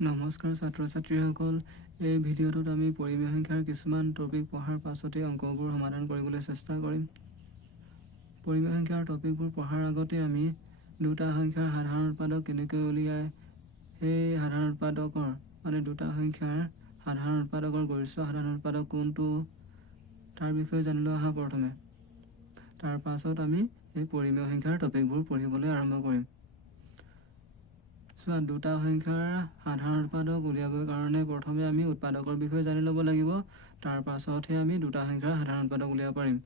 নমস্কাৰ ছাত্ৰ ছাত্ৰীসকল, এই ভিডিঅ'টোত আমি পৰিমেয় সংখ্যাৰ কিছুমান টপিক পঢ়াৰ পাছতে অংকবোৰ সমাধান কৰিবলৈ চেষ্টা কৰিম। পৰিমেয় সংখ্যাৰ টপিকবোৰ পঢ়াৰ আগতে আমি দুটা সংখ্যাৰ সাধাৰণ উৎপাদক কেনেকৈ উলিয়ায় সেই সাধাৰণ উৎপাদকৰ দুটা সংখ্যাৰ সাধাৰণ উৎপাদকৰ গৰিষ্ঠ সাধাৰণ উৎপাদক কোনটো তাৰ বিষয়ে জানিলো আহা প্ৰথমে। তাৰ পাছত আমি এই পৰিমেয় সংখ্যাৰ টপিকবোৰ পঢ়িবলৈ আৰম্ভ কৰিম। দুটা সংখ্যাৰ সাধাৰণ উৎপাদক উলিয়াবৰ কাৰণে প্ৰথমে আমি উৎপাদকৰ বিষয়ে জানি ল'ব লাগিব। তাৰ পাছতহে আমি দুটা সংখ্যাৰ সাধাৰণ উৎপাদক উলিয়াব পাৰিম।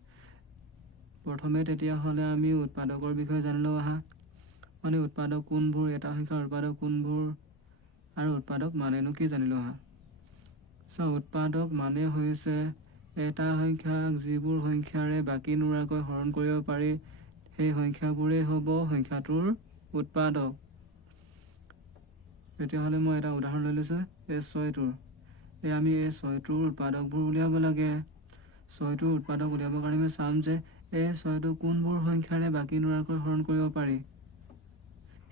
প্ৰথমে তেতিয়াহ'লে আমি উৎপাদকৰ বিষয়ে জানি লওঁ আহা। উৎপাদক কোনবোৰ, এটা সংখ্যাৰ উৎপাদক কোনবোৰ আৰু উৎপাদক মানেনো কি জানি লওঁ আহা। উৎপাদক মানে হৈছে এটা সংখ্যাক যিবোৰ সংখ্যাৰে বাকী নোহোৱাকৈ হৰণ কৰিব পাৰি সেই সংখ্যাবোৰেই হ'ব সংখ্যাটোৰ উৎপাদক। তেতিয়াহ'লে মই এটা উদাহৰণ লৈ লৈছোঁ, এই 6টোৰ। আমি এই 6টোৰ উৎপাদকবোৰ উলিয়াব লাগে। 6টোৰ উৎপাদক উলিয়াবৰ কাৰণে আমি চাম যে এই 6টো কোনবোৰ সংখ্যাৰে বাকী নোহোৱাকৈ হৰণ কৰিব পাৰি,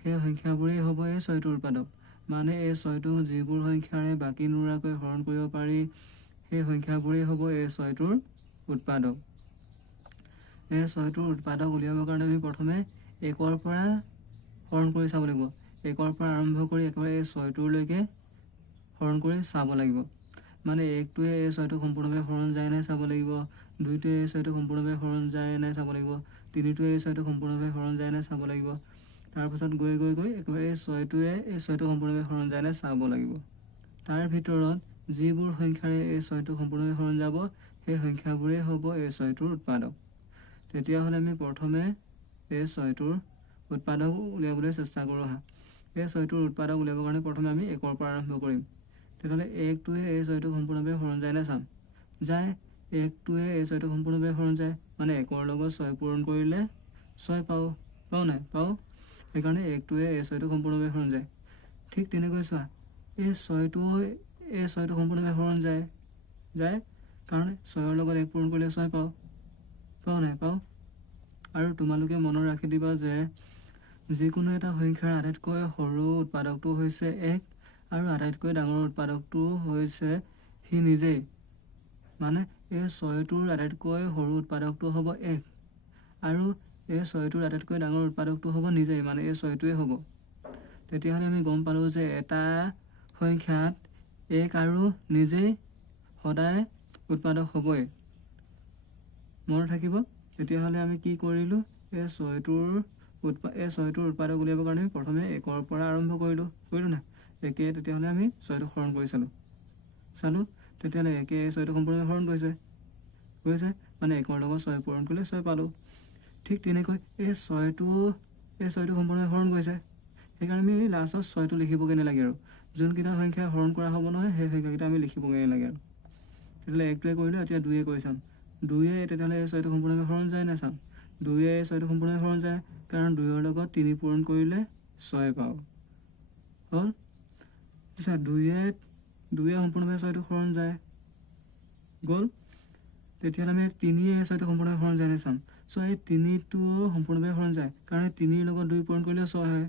সেই সংখ্যাবোৰেই হ'ব এই 6টোৰ উৎপাদক। মানে এই 6টো যিবোৰ সংখ্যাৰে বাকী নোহোৱাকৈ হৰণ কৰিব পাৰি সেই সংখ্যাবোৰেই হ'ব এই 6টোৰ উৎপাদক। এই 6টোৰ উৎপাদক উলিয়াবৰ কাৰণে আমি প্ৰথমে 1ৰ পৰা হৰণ কৰি চাব লাগিব। 1ৰ পৰা আৰম্ভ কৰি একেবাৰে এই 6টোলৈকে হৰণ কৰি চাব লাগিব। 1টোৱে এই 6টোক সম্পূৰ্ণভাৱে হৰণ যায় নাই চাব লাগিব, 2টোৱে এই 6টোক সম্পূৰ্ণভাৱে হৰণ যায় নাই চাব লাগিব, 3টোৱে এই 6টোক সম্পূৰ্ণভাৱে হৰণ যায় নাই চাব লাগিব। তাৰপাছত গৈ গৈ গৈ একেবাৰে এই 6টোৱে এই 6টোক সম্পূৰ্ণভাৱে হৰণ যায় নাই চাব লাগিব। তাৰ ভিতৰত যিবোৰ সংখ্যাৰে এই 6টোক সম্পূৰ্ণভাৱে হৰণ যাব সেই সংখ্যাবোৰেই হ'ব এই 6টোৰ উৎপাদক। তেতিয়াহ'লে আমি প্ৰথমে এই 6টোৰ উৎপাদক উলিয়াবলৈ চেষ্টা কৰোঁ আহা। এই 6টোৰ উৎপাদক উলিয়াবৰ কাৰণে প্ৰথমে আমি 1ৰ পৰা আৰম্ভ কৰিম। তেতিয়াহ'লে 1টোৱে এই 6টোক সম্পূৰ্ণভাৱে হৰণ যায় নাই চাম। যায়, 1টোৱে এই 6টোক সম্পূৰ্ণভাৱে হৰণ যায়, 1ৰ লগত 6 পূৰণ কৰিলে 6 পাওঁ নাই পাওঁ। সেইকাৰণে 1টোৱে এই 6টোক সম্পূৰ্ণভাৱে হৰণ যায়। ঠিক তেনেকৈ চোৱা, এই 6টোৱে এই 6টোক সম্পূৰ্ণভাৱে হৰণ যায় কাৰণ 6ৰ লগত 1 পূৰণ কৰিলে 6 পাওঁ নাই পাওঁ। আৰু তোমালোকে মনত ৰাখি দিবা যে যিকোনো এটা সংখ্যাৰ আটাইতকৈ সৰু উৎপাদকটো হৈছে 1 আৰু আটাইতকৈ ডাঙৰ উৎপাদকটো হৈছে সি নিজেই। এই 6টোৰ আটাইতকৈ সৰু উৎপাদকটো হ'ব 1 আৰু এই 6টোৰ আটাইতকৈ ডাঙৰ উৎপাদকটো হ'ব নিজেই, এই 6টোৱে হ'ব। তেতিয়াহ'লে আমি গম পালোঁ যে এটা সংখ্যাত 1 আৰু নিজেই সদায় উৎপাদক হ'বই। মনত থাকিব। তেতিয়াহ'লে আমি কি কৰিলোঁ, এই 6টোৰ উৎপাদক উলিয়াবৰ কাৰণে প্ৰথমে 1ৰ পৰা আৰম্ভ কৰিলোঁ নাই। তেতিয়াহ'লে আমি 6টোক হৰণ কৰি চালোঁ। তেতিয়াহ'লে 1য়ে এই 6টোক সম্পূৰ্ণভাৱে হৰণ কৰিছে 1ৰ লগত 6 পূৰণ কৰিলে 6 পালোঁ। ঠিক তেনেকৈ এই 6টোক সম্পূৰ্ণভাৱে হৰণ কৰিছে, সেইকাৰণে আমি লাষ্টত 6টো লিখিবগৈ নালাগে আৰু যোনকেইটা সংখ্যাই হৰণ কৰা হ'ব নহয় সেই সংখ্যাকেইটা আমি লিখিবগৈ নালাগে আৰু। তেতিয়াহ'লে 1টোৱে কৰিলোঁ, এতিয়া 2য়ে কৰি চাম। 2য়ে তেতিয়াহ'লে এই 6টোক সম্পূৰ্ণভাৱে হৰণ যায় নাই চাম। 2য়ে এই 6টোক সম্পূৰ্ণভাৱে হৰণ যায়, কাৰণ 2ৰ লগত 3 পূৰণ কৰিলে 6 পাওঁ হ'ল। পিছত 2য়ে সম্পূৰ্ণভাৱে 6টোক হৰণ যায় গ'ল। তেতিয়াহ'লে আমি 3য়ে এই 6টোক সম্পূৰ্ণভাৱে হৰণ যায় নাই চাম। এই 3টোও সম্পূৰ্ণভাৱে হৰণ যায়, কাৰণ 3ৰ লগত 2 পূৰণ কৰিলে 6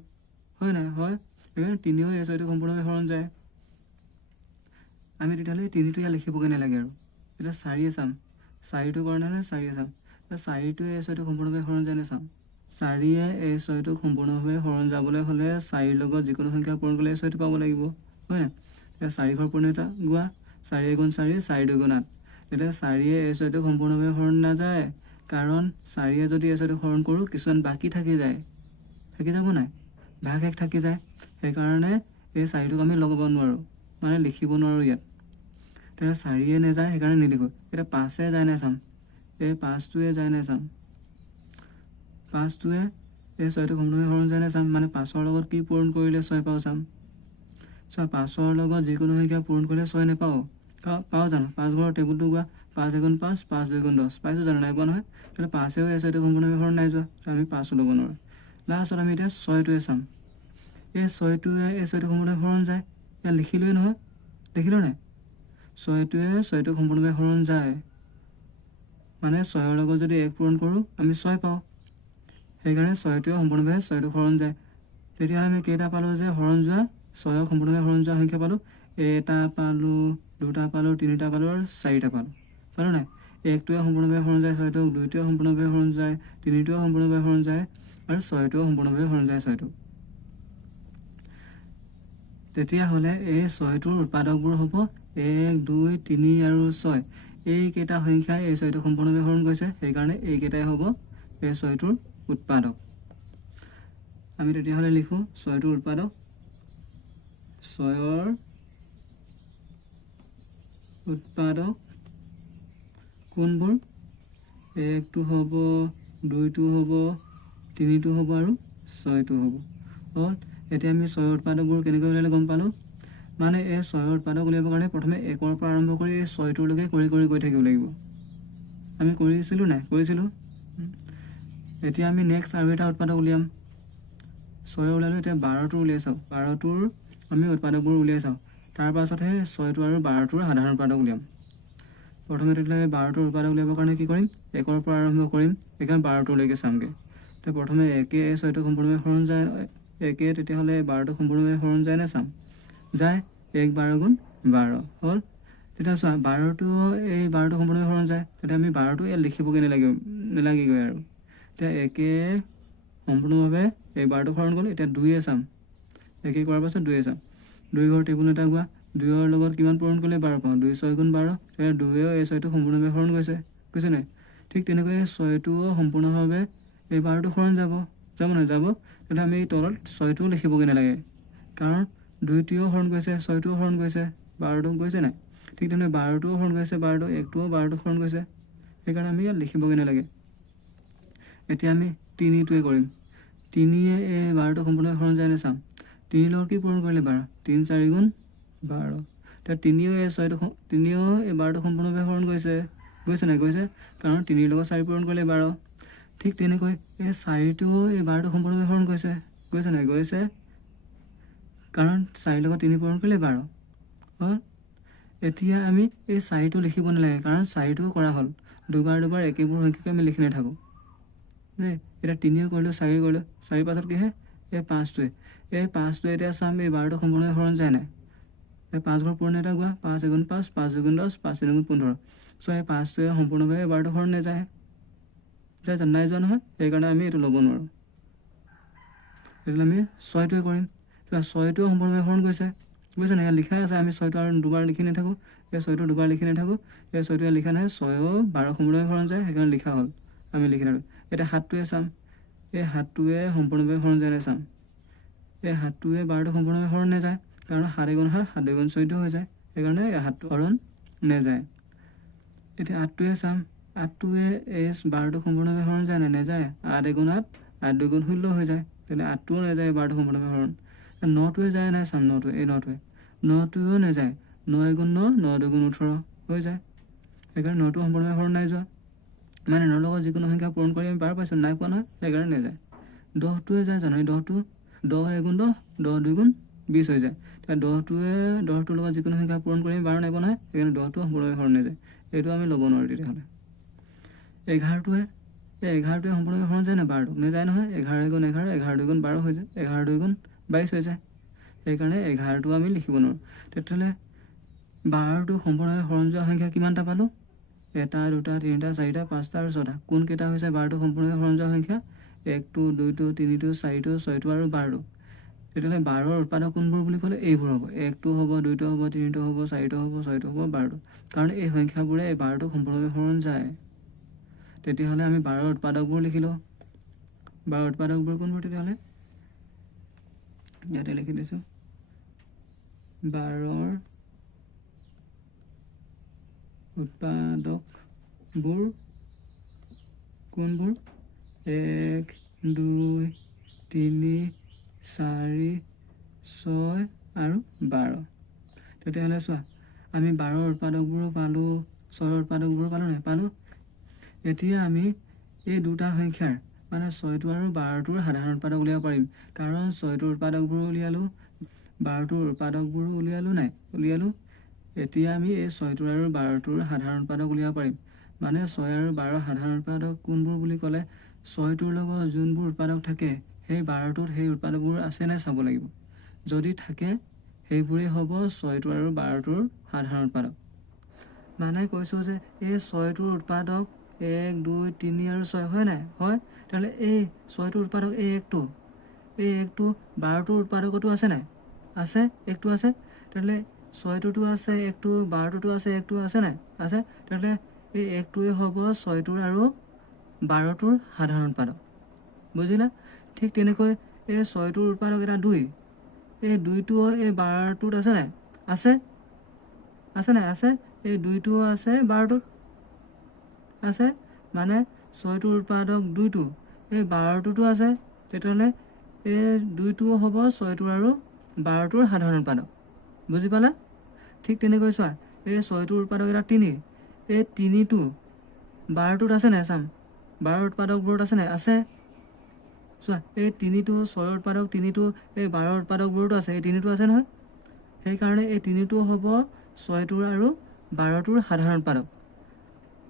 হয় নাই হয়। সেইকাৰণে 3য়েও এই 6টোক সম্পূৰ্ণভাৱে হৰণ যায়। আমি তেতিয়াহ'লে 3টো ইয়াত লিখিবগৈ নালাগে আৰু। এতিয়া 4য়ে চাম। 4টো কাৰণে হ'লে 4য়ে চাম। 4টোৱে এই 6টোক সম্পূৰ্ণভাৱে হৰণ যায় নাই চাম। 4য়ে এই 6টোক সম্পূৰ্ণভাৱে হৰণ যাবলৈ হ'লে 4ৰ লগত যিকোনো সংখ্যা পূৰণ কৰিলে 6টো পাব লাগিব হয় নাই। এতিয়া 4 ঘৰ পূৰ্ণতা গোৱা, 4 গুণ 4 4 2 গুণ 8। তেতিয়া 4য়ে এই 6টোক সম্পূৰ্ণভাৱে হৰণ নাযায়, কাৰণ 4য়ে যদি এই 6টোক হৰণ কৰোঁ কিছুমান বাকী থাকি যাব নাই, ভাগ 1 থাকি যায়। সেইকাৰণে এই 4টোক আমি লগাব নোৱাৰোঁ, লিখিব নোৱাৰোঁ ইয়াত। তেতিয়া 4য়ে নাযায়, সেইকাৰণে নিলিখোঁ। এতিয়া 5য়ে যায় নাই চাম। এই 5টোৱে যায় নাই চাম। 5টোৱে এই 6টোক সম্পূৰ্ণভাৱে হৰণ যায় নাই চাম। 5ৰ লগত কি পূৰণ কৰিলে 6 পাওঁ চাম। 5ৰ লগত যিকোনো সংখ্যা পূৰণ কৰিলে 6 নাপাওঁ পাওঁ জানো। 5 ঘৰৰ টেবুলটো গোৱা, 5 গুণ 5 5 2 গুণ 10 পাইছোঁ জানো, নাই পোৱা নহয়। তেতিয়া 5য়েও এই 6টোক সম্পূৰ্ণভাৱে হৰণ নাই যোৱা, আমি 5ও ল'ব নোৱাৰোঁ। লাষ্টত আমি এতিয়া 6টোৱে চাম। এই 6টোৱে এই 6টোক সম্পূৰ্ণভাৱে হৰণ যায়, ইয়াত লিখিলোৱেই নহয়, লিখিলোঁ নাই। 6টোৱে 6টোক সম্পূৰ্ণভাৱে হৰণ যায়, 6ৰ লগত যদি 1 পূৰণ কৰোঁ আমি 6 পাওঁ। সেইকাৰণে 6টোৱে সম্পূৰ্ণভাৱে 6টোক হৰণ যায়। তেতিয়াহ'লে আমি কেইটা পালোঁ যে হৰণ যোৱা 6ক সম্পূৰ্ণভাৱে হৰণ যোৱা সংখ্যা পালোঁ। এটা পালোঁ, দুটা পালোঁ, তিনিটা পালোঁ আৰু চাৰিটা পালোঁ নাই? 1টোৱে সম্পূৰ্ণভাৱে হৰণ যায় 6টোক, 2টোৱে সম্পূৰ্ণভাৱে হৰণ যায়, 3টোৱে সম্পূৰ্ণভাৱে হৰণ যায় আৰু 6টোৱে সম্পূৰ্ণভাৱে হৰণ যায় 6টোক। তেতিয়াহ'লে এই 6টোৰ উৎপাদকবোৰ হ'ব 1, 2, 3 আৰু 6। এইকেইটা সংখ্যাই এই 6টোক সম্পূৰ্ণভাৱে হৰণ কৰিছে, সেইকাৰণে এইকেইটাই হ'ব এই 6টোৰ উৎপাদক। আমি তেতিয়াহ'লে লিখোঁ 6টোৰ উৎপাদক। 6ৰ উৎপাদক কোনবোৰ? 1টো হ'ব, 2টো হ'ব, 3টো হ'ব আৰু 6টো হ'ব। এতিয়া আমি 6ৰ উৎপাদকবোৰ কেনেকৈ উলিয়ালে গম পালোঁ। মানে এই 6ৰ উৎপাদক উলিয়াবৰ কাৰণে প্ৰথমে 1ৰ পৰা আৰম্ভ কৰি এই 6টোলৈকে কৰি গৈ থাকিব লাগিব। আমি কৰিছিলোঁ নাই? কৰিছিলোঁ। এতিয়া আমি নেক্সট আৰু এটা উৎপাদক উলিয়াম। 6 ওলালোঁ, এতিয়া 12টো উলিয়াই চাওঁ। 12টোৰ আমি উৎপাদকবোৰ উলিয়াই চাওঁ। তাৰ পাছতহে 6টো আৰু 12টোৰ সাধাৰণ উৎপাদক উলিয়াম। প্ৰথমে তেতিয়াহ'লে 12টোৰ উৎপাদক উলিয়াবৰ কাৰণে কি কৰিম? 1ৰ পৰা আৰম্ভ কৰিম, এইকাৰণে 12টোলৈকে চামগৈ। এতিয়া প্ৰথমে 1ে 6টোক সম্পূৰ্ণভাৱে হৰণ যায়, 1ে তেতিয়াহ'লে 12টোক সম্পূৰ্ণভাৱে হৰণ যায় নে চাম। যায়, 1 12 গুণ 12 হ'ল। তেতিয়া চোৱা 12টো এই 12টো সম্পূৰ্ণভাৱে হৰণ যায়, তেতিয়া আমি 12টো ইয়াত লিখিবগৈ নেলাগিগৈ আৰু। এতিয়া 1ে সম্পূৰ্ণভাৱে এই 12টোক হৰণ গ'ল। এতিয়া 2য়ে চাম, 1ে কৰাৰ পাছত 2য়ে চাম। 2 ঘৰ টেবুল এটা গোৱা, 2ৰ লগত কিমান পূৰণ কৰিলে 12 পাওঁ? 2 6 গুণ 12। এতিয়া 2য়েও এই 6টোক সম্পূৰ্ণভাৱে হৰণ গৈছে নাই? ঠিক তেনেকৈ 6টোও সম্পূৰ্ণভাৱে এই 12টোক হৰণ যাব নাই? যাব। তেতিয়া আমি তলত 6টোও লিখিবগৈ নালাগে, কাৰণ 2টোও হৰণ গৈছে, 6টোও হৰণ গৈছে, 12টোক গৈছে নাই? ঠিক তেনেকৈ 12টোও হৰণ গৈছে, 1টোও 12টোক হৰণ গৈছে, সেইকাৰণে আমি ইয়াত লিখিবগৈ নালাগে। এতিয়া আমি 3টোৱে কৰিম। 3য়ে এই 12টোক সম্পূৰ্ণভাৱে হৰণ যায় নে চাম। 3ৰ লগত কি পূৰণ কৰিলে 12? 3 4 গুণ 12। এতিয়া 3য়েও এই 12টোক সম্পূৰ্ণভাৱে হৰণ গৈছে নাই? গৈছে, কাৰণ 3ৰ লগত 4 পূৰণ কৰিলে 12। ঠিক তেনেকৈ এই 4টোও এই 12টোক সম্পূৰ্ণভাৱে হৰণ গৈছে নাই? গৈছে, কাৰণ 4ৰ লগত 3 পূৰণ কৰিলে 12 হ'ল। এতিয়া আমি এই 4টো লিখিব নালাগে, কাৰণ 4টোও কৰা হ'ল। দুবাৰ একেবোৰ সংখ্যাকে আমি লিখি নাথাকোঁ দেই। এতিয়া 3য়ে কৰিলোঁ, 4 কৰিলোঁ, 4 পাছত কিহে? এই 5টোৱে। এই 5টোৱে এতিয়া চাম এই 12টোক সম্পূৰ্ণভাৱে হৰণ যায় নাই? এই 5 ঘৰ পূৰণ এটা গোৱা, 5 1 গুণ 5, 5 2 গুণ 10, 5 3 গুণ 15। এই 5টোৱে সম্পূৰ্ণভাৱে 12টোক হৰণ নাযায়, নাই যোৱা নহয়, সেইকাৰণে আমি এইটো ল'ব নোৱাৰোঁ। তেতিয়া আমি 6টোৱে কৰিম। 6টোৱে সম্পূৰ্ণভাৱে হৰণ গৈছে নাই? ইয়াত লিখাই আছে, আমি 6টো আৰু দুবাৰ লিখি নাথাকোঁ। এই 6টো দুবাৰ লিখি নাথাকোঁ, এই 6টোৱে লিখা নাই। 6ও 12 সম্পূৰ্ণভাৱে হৰণ যায়, সেইকাৰণে লিখা হ'ল, আমি লিখি নাথাকোঁ। এতিয়া 7টোৱে চাম, এই 7টোৱে সম্পূৰ্ণভাৱে হৰণ যায় নে চাম। এই 7টোৱে 12টো সম্পূৰ্ণভাৱে হৰণ নাযায়, কাৰণ 7 গুণ 7, 7 2 গুণ 14 হৈ যায়, সেইকাৰণে এই 7টো হৰণ নাযায়। এতিয়া 8টোৱে চাম, 8টোৱে এই 12টো সম্পূৰ্ণভাৱে হৰণ যায় নে নাযায়? 8 1 গুণ 8, 8 2 গুণ 16 হৈ যায়, তেতিয়াহ'লে 8টোও নাযায় 12টো সম্পূৰ্ণভাৱে হৰণ। 9টোৱে যায় নাই চাম, 9টোৱেও নাযায়। 9 1 গুণ 9, 9 2 গুণ 18 হৈ যায়, সেইকাৰণে 9টো সম্পূৰ্ণভাৱে হৰণ নাই যোৱা। মানে 9ৰ লগত যিকোনো সংখ্যা পূৰণ কৰি আমি পাৰ পাইছোঁ, নাই পোৱা নহয়, সেইকাৰণে নাযায়। 10টোৱে যায় জানো? 10 1 গুণ 10, 10 2 গুণ 20 হৈ যায়। এতিয়া 10টোৰ লগত যিকোনো সংখ্যা পূৰণ কৰি আমি 12 নাই পোৱা নহয়, সেইকাৰণে 10টো সম্পূৰ্ণভাৱে হৰণ নাযায়, এইটো আমি ল'ব নোৱাৰোঁ। তেতিয়াহ'লে 11টোৱে সম্পূৰ্ণভাৱে হৰণ যায় নাই? 12টোক নাযায় নহয়। 11 গুণ 11, 11 2 গুণ 12 হৈ যায়, 11 2 গুণ 22 হৈ যায়, সেইকাৰণে 11টো আমি লিখিব নোৱাৰোঁ। তেতিয়াহ'লে 12টো সম্পূৰ্ণভাৱে হৰণ যোৱা সংখ্যা কিমানটা পালোঁ? 1 2 3 4 5 আৰু 6টা। কোনকেইটা হৈছে 12টো সম্পূৰ্ণভাৱে হৰণ যোৱা সংখ্যা? 1টো 2টো 3টো 4টো 6টো আৰু 12টো। তেতিয়াহ'লে 12ৰ উৎপাদক কোনবোৰ বুলি ক'লে এইবোৰ হ'ব। 1টো হ'ব, 2টো হ'ব, 3টো হ'ব, 4টো হ'ব, 6টো হ'ব, 12টো। কাৰণ এই সংখ্যাবোৰে এই 12টোক সম্পূৰ্ণভাৱে হৰণ যায়। তেতিয়াহ'লে আমি 12ৰ উৎপাদকবোৰ লিখি লওঁ। 12ৰ উৎপাদকবোৰ কোনবোৰ? তেতিয়াহ'লে ইয়াতে লিখি দিছোঁ, 12ৰ উৎপাদকবোৰ কোনবোৰ? 1 2 3 4 6 আৰু 12। তেতিয়াহ'লে চোৱা, আমি 12ৰ উৎপাদকবোৰো পালোঁ, 6ৰ উৎপাদকবোৰো পালোঁ নাই? পালোঁ। এতিয়া আমি এই দুটা সংখ্যাৰ মানে 6টো আৰু 12টোৰ সাধাৰণ উৎপাদক উলিয়াব পাৰিম, কাৰণ 6টোৰ উৎপাদকবোৰো উলিয়ালোঁ, 12টোৰ উৎপাদকবোৰো উলিয়ালোঁ। এতিয়া আমি এই 6টোৰ আৰু 12টোৰ সাধাৰণ উৎপাদক উলিয়াব পাৰিম। মানে 6 আৰু 12ৰ সাধাৰণ উৎপাদক কোনবোৰ বুলি ক'লে, 6টোৰ লগত যোনবোৰ উৎপাদক থাকে, সেই 12টোত সেই উৎপাদকবোৰ আছে নাই চাব লাগিব। যদি থাকে সেইবোৰেই হ'ব 6টো আৰু 12টোৰ সাধাৰণ উৎপাদক। মানে কৈছোঁ যে এই 6টোৰ উৎপাদক 1 2 3 আৰু 6 হয় নাই? হয়। তেতিয়াহ'লে এই 6টোৰ উৎপাদক এই 1টো 12টোৰ উৎপাদকতো আছে নাই? আছে, 1টো আছে। তেতিয়াহ'লে 6টোতো আছে, 1টো 12টোতো আছে, 1টো আছে নাই? আছে। তেতিয়াহ'লে এই 1টোৱে হ'ব 6টোৰ আৰু 12টোৰ সাধাৰণ উৎপাদক। বুজিলা? ঠিক তেনেকৈ এই 6টোৰ উৎপাদক এটা 2, এই 2টো এই 12টোত আছে নাই? আছে, আছে নাই? আছে। এই 2টো আছে 12টোত আছে। মানে 6টোৰ উৎপাদক 2টো এই 12টোতো আছে। তেতিয়াহ'লে এই 2টোও হ'ব 6টোৰ আৰু 12টোৰ সাধাৰণ উৎপাদক। বুজি পালা? ঠিক তেনেকৈ চোৱা, এই 6টোৰ উৎপাদক এটা 3, এই 3টো 12টোত আছে নাই? চাম 12ৰ উৎপাদকবোৰত আছে নাই? আছে। চোৱা, এই 3টো 6ৰ উৎপাদক, 3টো এই 12ৰ উৎপাদকবোৰতো আছে, এই 3টো আছে নহয়। সেইকাৰণে এই 3টো হ'ব 6টোৰ আৰু 12টোৰ সাধাৰণ উৎপাদক।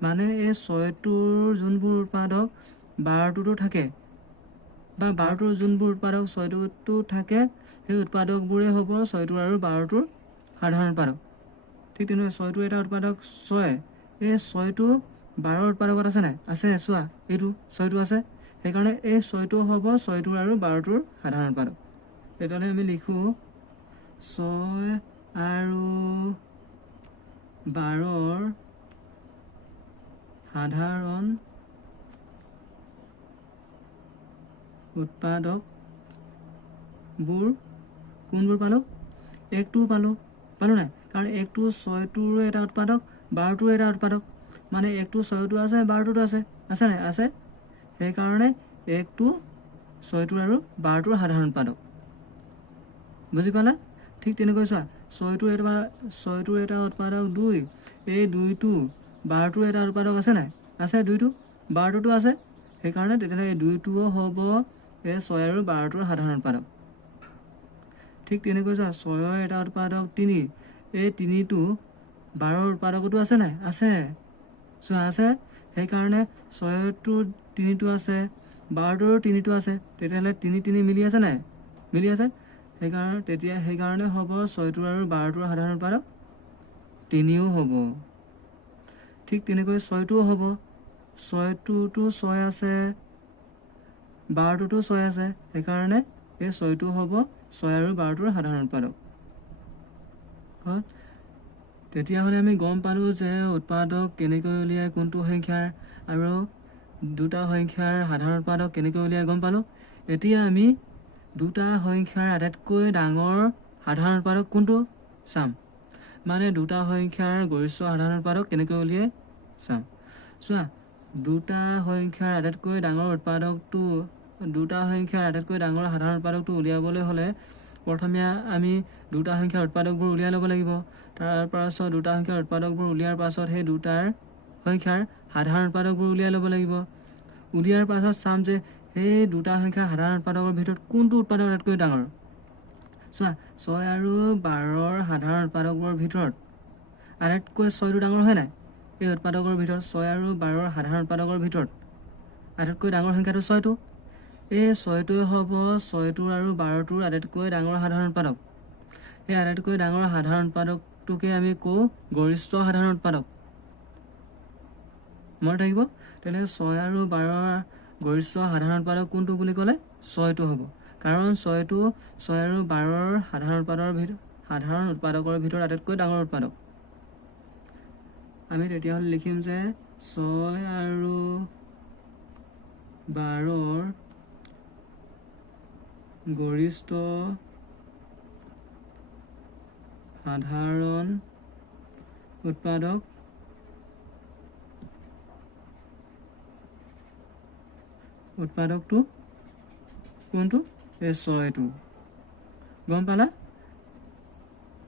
মানে এই 6টোৰ যোনবোৰ উৎপাদক 12টোতো থাকে, বা 12টোৰ যোনবোৰ উৎপাদক 6টোতো থাকে, সেই উৎপাদকবোৰেই হ'ব 6টোৰ আৰু 12টোৰ সাধাৰণ উৎপাদক। ঠিক তেনেকৈ 6টোৰ এটা উৎপাদক 6, এই 6টো 12ৰ উৎপাদকত আছে নাই? আছে। চোৱা, এইটো 6টো আছে। সেইকাৰণে এই 6টো হ'ব 6টোৰ আৰু 12টোৰ সাধাৰণ উৎপাদক। তেতিয়াহ'লে আমি লিখোঁ 6 আৰু 12ৰ সাধাৰণ উৎপাদকবোৰ কোনবোৰ পালোঁ? 1টো পালোঁ নাই? কাৰণ 1টো 6টোৰো এটা উৎপাদক, 12টোৰো এটা উৎপাদক। মানে 1টো 6টো আছে, 12টোতো আছে। আছে নাই? আছে। সেইকাৰণে 1টো 6টোৰ আৰু 12টোৰ সাধাৰণ উৎপাদক। বুজি পালা? ঠিক তেনেকৈ চোৱা, 6টোৰ এটা উৎপাদক 2, এই 2টো 12টোৰ এটা উৎপাদক আছে নাই? আছে। 2টো 12টোতো আছে। সেইকাৰণে তেতিয়াহ'লে এই 2টোও হ'ব এই 6 আৰু 12টোৰ সাধাৰণ উৎপাদক। ঠিক তেনেকৈ চোৱা, 6ৰ এটা উৎপাদক 3, এই 3টো 12ৰ উৎপাদকতো আছে নাই? আছে। চোৱা, আছে। সেইকাৰণে 6টোৰ 3টো আছে, 12টোৰো 3টো আছে। তেতিয়াহ'লে 3 3 মিলি আছে নাই? মিলি আছে। সেইকাৰণে হ'ব 6টোৰ আৰু 12টোৰ সাধাৰণ উৎপাদক 3ও হ'ব। ঠিক তেনেকৈ 6টোও হ'ব। 6টোতো 6 আছে, 12টোতো 6 আছে। সেইকাৰণে এই 6টো হ'ব 6 আৰু 12টোৰ সাধাৰণ উৎপাদক। হয়। তেতিয়াহ'লে আমি গম পালোঁ যে উৎপাদক কেনেকৈ উলিয়াই কোনটো সংখ্যাৰ, আৰু দুটা সংখ্যাৰ সাধাৰণ উৎপাদক কেনেকৈ উলিয়াই গম পালোঁ। এতিয়া আমি দুটা সংখ্যাৰ আটাইতকৈ ডাঙৰ সাধাৰণ উৎপাদক কোনটো চাম। মানে দুটা সংখ্যাৰ গৰিষ্ঠ সাধাৰণ উৎপাদক কেনেকৈ উলিয়াই চাম। চোৱা, দুটা সংখ্যাৰ আটাইতকৈ ডাঙৰ সাধাৰণ উৎপাদকটো উলিয়াবলৈ হ'লে প্ৰথমে আমি দুটা সংখ্যাৰ উৎপাদকবোৰ উলিয়াই ল'ব লাগিব। তাৰপাছত দুটা সংখ্যাৰ উৎপাদকবোৰ উলিয়াৰ পাছত সেই দুটাৰ সংখ্যাৰ সাধাৰণ উৎপাদকবোৰ উলিয়াই ল'ব লাগিব। উলিয়াৰ পাছত চাম যে সেই দুটা সংখ্যাৰ সাধাৰণ উৎপাদকৰ ভিতৰত কোনটো উৎপাদক আটাইতকৈ ডাঙৰ। চোৱা, 6 আৰু 12ৰ সাধাৰণ উৎপাদকবোৰৰ ভিতৰত আটাইতকৈ 6টো ডাঙৰ হয় নাই? এই উৎপাদকৰ ভিতৰত 6 আৰু 12ৰ সাধাৰণ উৎপাদকৰ ভিতৰত আটাইতকৈ ডাঙৰ সংখ্যাটো 6টো। এই 6টোৱে হ'ব 6টোৰ আৰু 12টোৰ আটাইতকৈ ডাঙৰ সাধাৰণ উৎপাদক। এই আটাইতকৈ ডাঙৰ সাধাৰণ উৎপাদকটোকে আমি কওঁ গৰিষ্ঠ সাধাৰণ উৎপাদক। মনত থাকিব। তেনেহ'লে 6 আৰু 12ৰ গৰিষ্ঠ সাধাৰণ উৎপাদক কোনটো বুলি ক'লে? 6টো হ'ব। কাৰণ 6টো 6 আৰু 12ৰ সাধাৰণ উৎপাদকৰ ভিতৰত আটাইতকৈ ডাঙৰ উৎপাদক। আমি তেতিয়াহ'লে লিখিম যে 6 আৰু 12ৰ গৰিষ্ঠ সাধাৰণ উৎপাদকটো কোনটো? এই 6টো। গম পালা?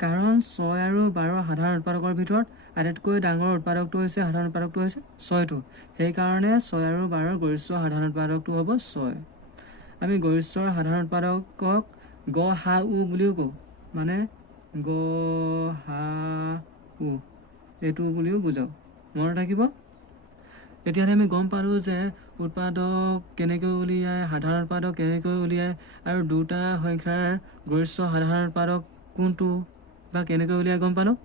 কাৰণ 6 আৰু 12ৰ সাধাৰণ উৎপাদকৰ ভিতৰত আটাইতকৈ ডাঙৰ সাধাৰণ উৎপাদকটো হৈছে 6টো। সেইকাৰণে 6 আৰু 12ৰ গৰিষ্ঠ সাধাৰণ উৎপাদকটো হ'ব 6। আমি গৰিষ্ঠ সাধাৰণ উৎপাদকক গ সা উ বুলিও কওঁ। মানে গ সা উ এইটো বুলিও বুজাওঁ। মনত ৰাখিব। এতিয়াহে আমি গম পালোঁ যে উৎপাদক কেনেকৈ উলিয়ায়, সাধাৰণ উৎপাদক কেনেকৈ উলিয়ায়, আৰু দুটা সংখ্যাৰ গৰিষ্ঠ সাধাৰণ উৎপাদক কোনটো বা কেনেকৈ উলিয়ায় গম পালোঁ।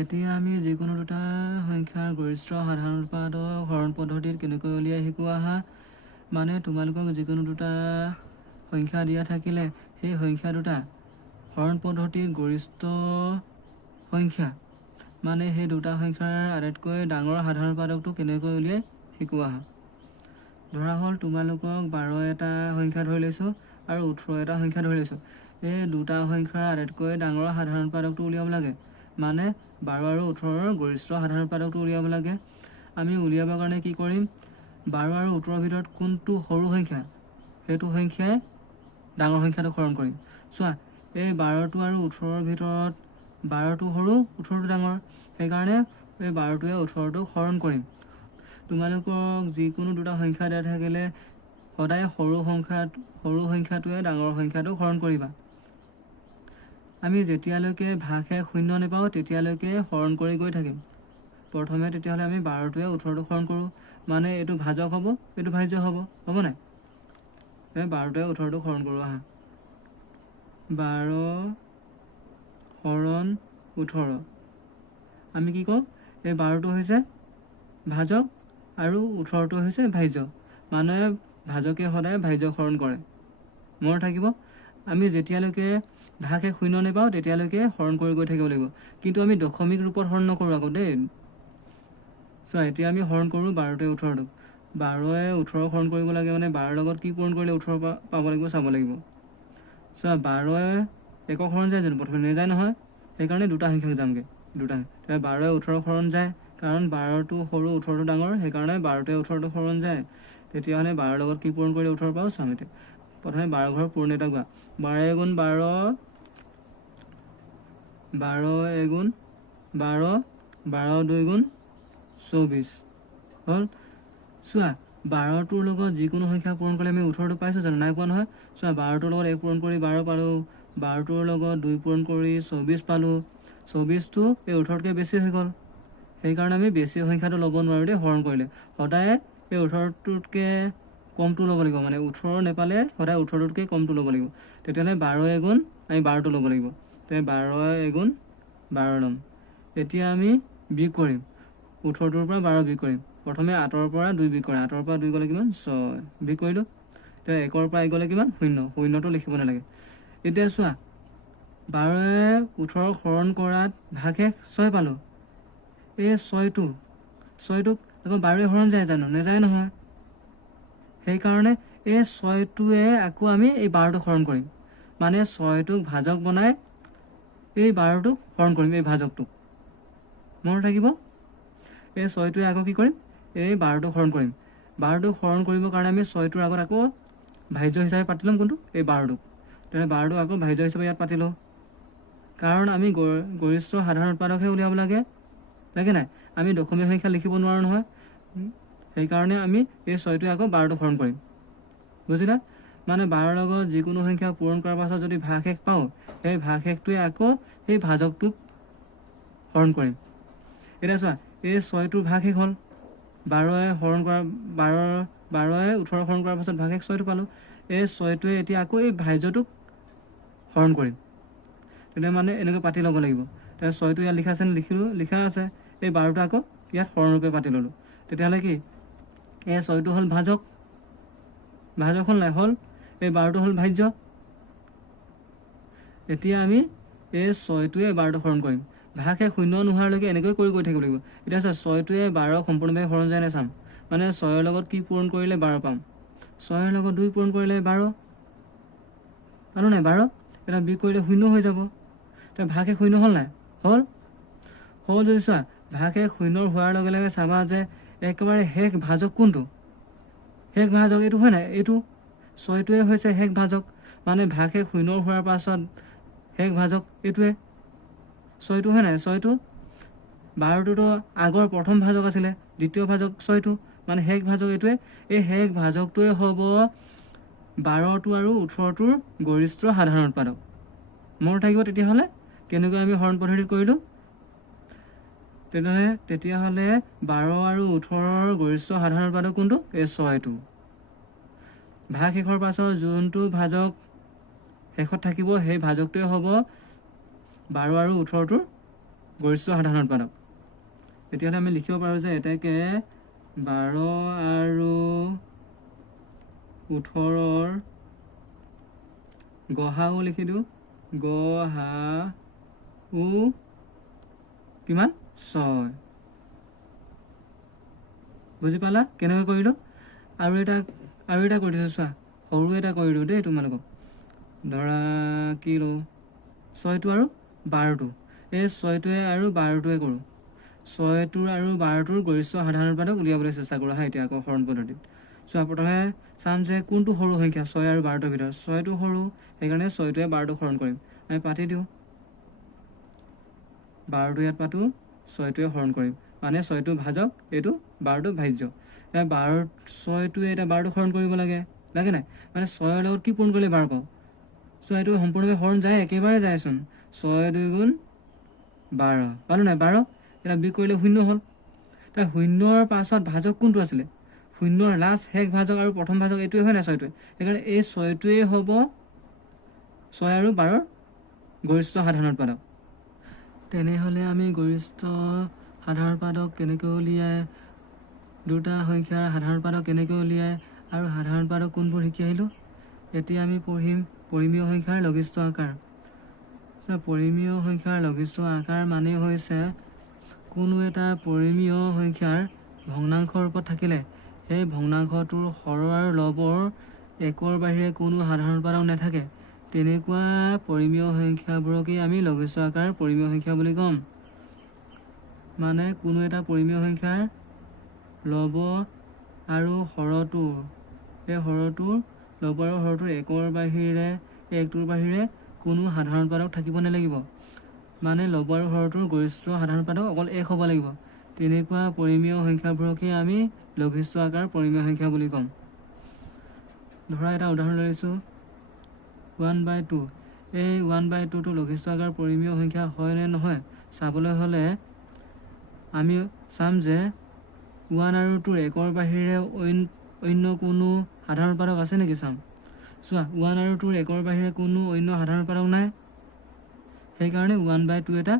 এতিয়া আমি যিকোনো দুটা সংখ্যাৰ গৰিষ্ঠ সাধাৰণ উৎপাদক হৰণ পদ্ধতিত কেনেকৈ উলিয়াই শিকোঁ আহা। মানে তোমালোকক যিকোনো দুটা সংখ্যা দিয়া থাকিলে সেই সংখ্যা দুটা হৰণ পদ্ধতিৰ গৰিষ্ঠ সংখ্যা, মানে সেই দুটা সংখ্যাৰ আটাইতকৈ ডাঙৰ সাধাৰণ উৎপাদকটো কেনেকৈ উলিয়াই শিকোঁ আহা। ধৰা হ'ল তোমালোকক 12 এটা সংখ্যা ধৰি লৈছোঁ আৰু 18 এটা সংখ্যা ধৰি লৈছোঁ। এই দুটা সংখ্যাৰ আটাইতকৈ ডাঙৰ সাধাৰণ উৎপাদকটো উলিয়াব লাগে, মানে 12 আৰু 18ৰ গৰিষ্ঠ সাধাৰণ উৎপাদকটো উলিয়াব লাগে। আমি উলিয়াবৰ কাৰণে কি কৰিম, 12 আৰু 18ৰ ভিতৰত কোনটো সৰু সংখ্যা সেইটো সংখ্যাই ডাঙৰ সংখ্যাটো হৰণ কৰিম। চোৱা, এই 12টো আৰু 18ৰ ভিতৰত 12টো সৰু, 18টো ডাঙৰ, সেইকাৰণে এই 12টোৱে 18টোক হৰণ কৰিম। তোমালোকক যিকোনো দুটা সংখ্যা দিয়া থাকিলে সদায় সৰু সংখ্যাটোৱে ডাঙৰ সংখ্যাটোক হৰণ কৰিবা। আমি যেতিয়ালৈকে ভাগশেষ 0 নাপাওঁ তেতিয়ালৈকে হৰণ কৰি গৈ থাকিম। প্ৰথমে তেতিয়াহ'লে আমি 12টোৱে 18টোক হৰণ কৰোঁ, মানে এইটো ভাজক হ'ব, এইটো ভাজ্য হ'ব নাই? 12টোৱে 18টোক হৰণ কৰোঁ আহা। 12 হৰণ 18, আমি কি কওঁ, এই 12টো হৈছে ভাজক আৰু 18টো হৈছে ভাজ্য, মানে ভাজকে সদায় ভাজ্যক হৰণ কৰে। মনত থাকিব, আমি যেতিয়ালৈকে ভাগশেষ 0 নাপাওঁ তেতিয়ালৈকে হৰণ কৰি গৈ থাকিব লাগিব, কিন্তু আমি দশমিক ৰূপত হৰণ নকৰোঁ আকৌ দেই। চোৱা, এতিয়া আমি হৰণ কৰোঁ 12টোৱে 18টোক। 12য়ে 18ক হৰণ কৰিব লাগে, মানে 12ৰ লগত কি পূৰণ কৰিলে 18 পাব লাগিব চাব লাগিব। চোৱা, 12য়ে 1ক হৰণ যায় জানো? প্ৰথমে নেযায় নহয়, সেইকাৰণে দুটা সংখ্যাক যামগৈ, দুটা। 12য়ে 18ক হৰণ যায়, কাৰণ 12টো সৰু 18টো ডাঙৰ, সেইকাৰণে 12টোৱে 18টোক হৰণ যায়। তেতিয়াহ'লে 12ৰ লগত কি পূৰণ কৰিলে 18 পাওঁ চাম এতিয়া। প্ৰথমে 12 ঘৰৰ পূৰণ এটা কোৱা, 12 গুণ 12, 12 গুণ 12, 12 2 গুণ 24 হ'ল। চোৱা, 12টোৰ লগত যিকোনো সংখ্যা পূৰণ কৰিলে আমি 18টো পাইছোঁ জানো? নাই পোৱা নহয়। চোৱা, 12টোৰ লগত 1 পূৰণ কৰি 12 পালোঁ, 12টোৰ লগত 2 পূৰণ কৰি 24 পালোঁ। 24টো এই 18তকৈ বেছি হৈ গ'ল, সেইকাৰণে আমি বেছি সংখ্যাটো ল'ব নোৱাৰোঁ দেই হৰণ কৰিলে। সদায় এই 18টোতকৈ কমটো ল'ব লাগিব, মানে 18 নাপালে সদায় 18টোতকৈ কমটো ল'ব লাগিব। তেতিয়াহ'লে 12 গুণ আমি 12টো ল'ব লাগিব, তে 12 গুণ 12 ল'ম। এতিয়া আমি বিয়োগ কৰিম, 18টোৰ পৰা 12 বিয়োগ কৰিম। প্ৰথমে 8ৰ পৰা 2 বিয়োগ কৰে, 8ৰ পৰা 2 গ'লে কিমান? 6 বিয়োগ কৰিলোঁ। তেতিয়া 1ৰ পৰা 1 গ'লে কিমান? 0, 0টো লিখিব নালাগে। এতিয়া চোৱা, 12য়ে 18ক হৰণ কৰাত ভাগশেষ 6 পালোঁ। এই 6টোক আকৌ 12য়ে হৰণ যায় জানো? নেযায় নহয়, সেইকাৰণে এই 6টোৱে আকৌ আমি এই 12টোক হৰণ কৰিম, মানে 6টোক ভাজক বনাই এই 12টোক হৰণ কৰিম, এই ভাজকটোক। মনত থাকিব, এই 6টোৱে আকৌ কি কৰিম, এই 12টোক হৰণ কৰিম। 12টোক হৰণ কৰিবৰ কাৰণে আমি 6টোৰ আগত আকৌ ভাজ্য হিচাপে পাতি ল'ম কোনটো? এই 12টোক। তেনে 12টোক আকৌ ভাজ্য হিচাপে ইয়াত পাতি লওঁ, কাৰণ আমি গৰিষ্ঠ সাধাৰণ উৎপাদকহে উলিয়াব লাগে নাই? আমি দশমিক সংখ্যা লিখিব নোৱাৰোঁ নহয়, সেইকাৰণে আমি এই 6টোৱে আকৌ 12টোক হৰণ কৰিম। বুজিলা? মানে 12ৰ লগত যিকোনো সংখ্যা পূৰণ কৰাৰ পাছত যদি ভাগশেষ পাওঁ, সেই ভাগশেষটোৱে আকৌ সেই ভাজকটোক হৰণ কৰিম। এতিয়া চোৱা, এই 6টোৰ ভাগশেষ হ'ল, 12য়ে 18ক হৰণ কৰাৰ পাছত ভাগশেষ 6টো পালোঁ। এই 6টোৱে এতিয়া আকৌ এই ভাজ্যটোক হৰণ কৰিম। তেতিয়া মানে এনেকৈ পাতি ল'ব লাগিব। তেতিয়া 6টো ইয়াত লিখা আছে, লিখা আছে, এই 12টো আকৌ ইয়াত হৰণৰূপে পাতি ল'লোঁ। তেতিয়াহ'লে কি, এই 6টো হ'ল ভাজক হ'ল নাই? হ'ল। এই 12টো হ'ল ভাজ্য। এতিয়া আমি এই 6টোৱে 12টোক হৰণ কৰিম, ভাগশেষ 0 নোহোৱালৈকে এনেকৈ কৰি গৈ থাকিব লাগিব। এতিয়া চোৱা, 6টোৱে 12ক সম্পূৰ্ণভাৱে হৰণ যায় নাই চাম, মানে 6ৰ লগত কি পূৰণ কৰিলে 12 পাম? 6ৰ লগত 2 পূৰণ কৰিলে 12 পালোঁ নাই? 12 এটা বিয়োগ কৰিলে 0 হৈ যাব। এতিয়া ভাগশেষ 0 হ'ল নাই? হ'ল যদি চোৱা, ভাগশেষ 0 হোৱাৰ লগে লগে চাবা যে একেবাৰে শেষ ভাজক কোনটো? শেষ ভাজক এইটো হয় নাই? এইটো 6টোৱে হৈছে শেষ ভাজক, মানে ভাগশেষ 0 হোৱাৰ পাছত শেষ ভাজক এইটোৱে 6টো হয় নাই? 6টো 12টোতো আগৰ প্ৰথম ভাজক আছিলে, দ্বিতীয় ভাজক 6টো, মানে শেষ ভাজক এইটোৱে। এই শেষ ভাজকটোৱে হ'ব 12টো আৰু 18টোৰ গৰিষ্ঠ সাধাৰণ উৎপাদক। মনত থাকিব তেতিয়াহ'লে কেনেকৈ আমি হৰণ পদ্ধতিত কৰিলোঁ। তেতিয়াহ'লে 12 আৰু 18ৰ গৰিষ্ঠ সাধাৰণ উৎপাদক কোনটো? এই 6টো। ভাগ শেষৰ পাছত যোনটো ভাজক শেষত থাকিব সেই ভাজকটোৱে হ'ব 12 আৰু 18টোৰ গৰিষ্ঠ সাধাৰণ উৎপাদক। তেতিয়াহ'লে আমি লিখিব পাৰোঁ যে এতেকে 12 আৰু 18ৰ গসাউ লিখি দিওঁ। গসাউ কিমান? 6। বুজি পালা কেনেকৈ কৰিলোঁ? আৰু এটা কৰি দিছোঁ চোৱা, সৰু এটা কৰি দিওঁ দেই তোমালোকক। ধৰা কি লওঁ, 6টো আৰু 12টো। এই 6টোৱে আৰু 12টোৱে কৰোঁ। 6টোৰ আৰু 12টোৰ গৰিষ্ঠ সাধাৰণ উৎপাদক উলিয়াবলৈ চেষ্টা কৰোঁ হা। এতিয়া আকৌ হৰণ পদ্ধতিত চোৱা, প্ৰথমে চাম যে কোনটো সৰু সংখ্যা 6 আৰু 12টোৰ ভিতৰত। 6টো সৰু, সেইকাৰণে 6টোৱে 12টোক হৰণ কৰিম। আমি পাতি দিওঁ, 12টো ইয়াত পাতোঁ, 6টোৱে হৰণ কৰিম। মানে 6টো ভাজক, এইটো 12টো ভাজ্য। এতিয়া 6টোৱে এতিয়া 12টোক হৰণ কৰিব লাগে নাই? মানে 6ৰ লগত কি পূৰণ কৰিলে 12 পাওঁ? চোৱা, এইটো সম্পূৰ্ণভাৱে হৰণ যায়, একেবাৰে যায়চোন। 6 2 গুণ 12 পালোঁ নাই? 12। এতিয়া বিয়োগ কৰিলে 0 হ'ল। এতিয়া 0ৰ পাছত ভাজক কোনটো আছিলে? 0ৰ লাষ্ট শেষ ভাজক আৰু প্ৰথম ভাজক এইটোৱে হয় নাই? 6টোৱে। সেইকাৰণে এই 6টোৱেই হ'ব 6 আৰু 12ৰ গৰিষ্ঠ সাধাৰণ উৎপাদক। তেনেহ'লে আমি গৰিষ্ঠ সাধাৰণ উৎপাদক কেনেকৈ উলিয়াই, দুটা সংখ্যাৰ সাধাৰণ উৎপাদক কেনেকৈ উলিয়াই আৰু সাধাৰণ উৎপাদক কোনবোৰ শিকি আহিলোঁ। এতিয়া আমি পঢ়িম পৰিমেয় সংখ্যাৰ লঘিষ্ঠ আকাৰ। পৰিমেয় সংখ্যাৰ লঘিষ্ঠ আকাৰ মানে হৈছে কোনো এটা পৰিমেয় সংখ্যাৰ ভগ্নাংশ ৰূপত থাকিলে সেই ভগ্নাংশটোৰ হৰ আৰু লবৰ একৰ বাহিৰে কোনো সাধাৰণ উৎপাদক নাথাকে। তেনেকুৱা পৰিমেয় সংখ্যাবোৰকেই আমি লঘিষ্ঠ আকাৰ পৰিমেয় সংখ্যা বুলি ক'ম। মানে কোনো এটা পৰিমেয় সংখ্যাৰ লব আৰু হৰটোৰ, এই হৰটোৰ লব আৰু হৰটোৰ একটোৰ বাহিৰে কোনো সাধাৰণ উৎপাদক থাকিব নালাগিব। মানে লব আৰু হৰটোৰ গৰিষ্ঠ সাধাৰণ উৎপাদক অকল 1 হ'ব লাগিব। তেনেকুৱা পৰিমেয় সংখ্যাবোৰকেই আমি লঘিষ্ঠ আকাৰ পৰিমেয় সংখ্যা বুলি ক'ম। ধৰা এটা উদাহৰণ লৈছোঁ, 1/2। এই 1/2টো লঘিষ্ঠ আকাৰ পৰিমেয় সংখ্যা হয় নে নহয় চাবলৈ হ'লে আমি চাম যে 1 আৰু 2ৰ একৰ বাহিৰে অন্য কোনো সাধাৰণ উৎপাদক আছে নেকি চাম। চোৱা, 1 আৰু 2ৰ একৰ বাহিৰে কোনো অন্য সাধাৰণ উৎপাদক নাই। সেইকাৰণে 1/2 এটা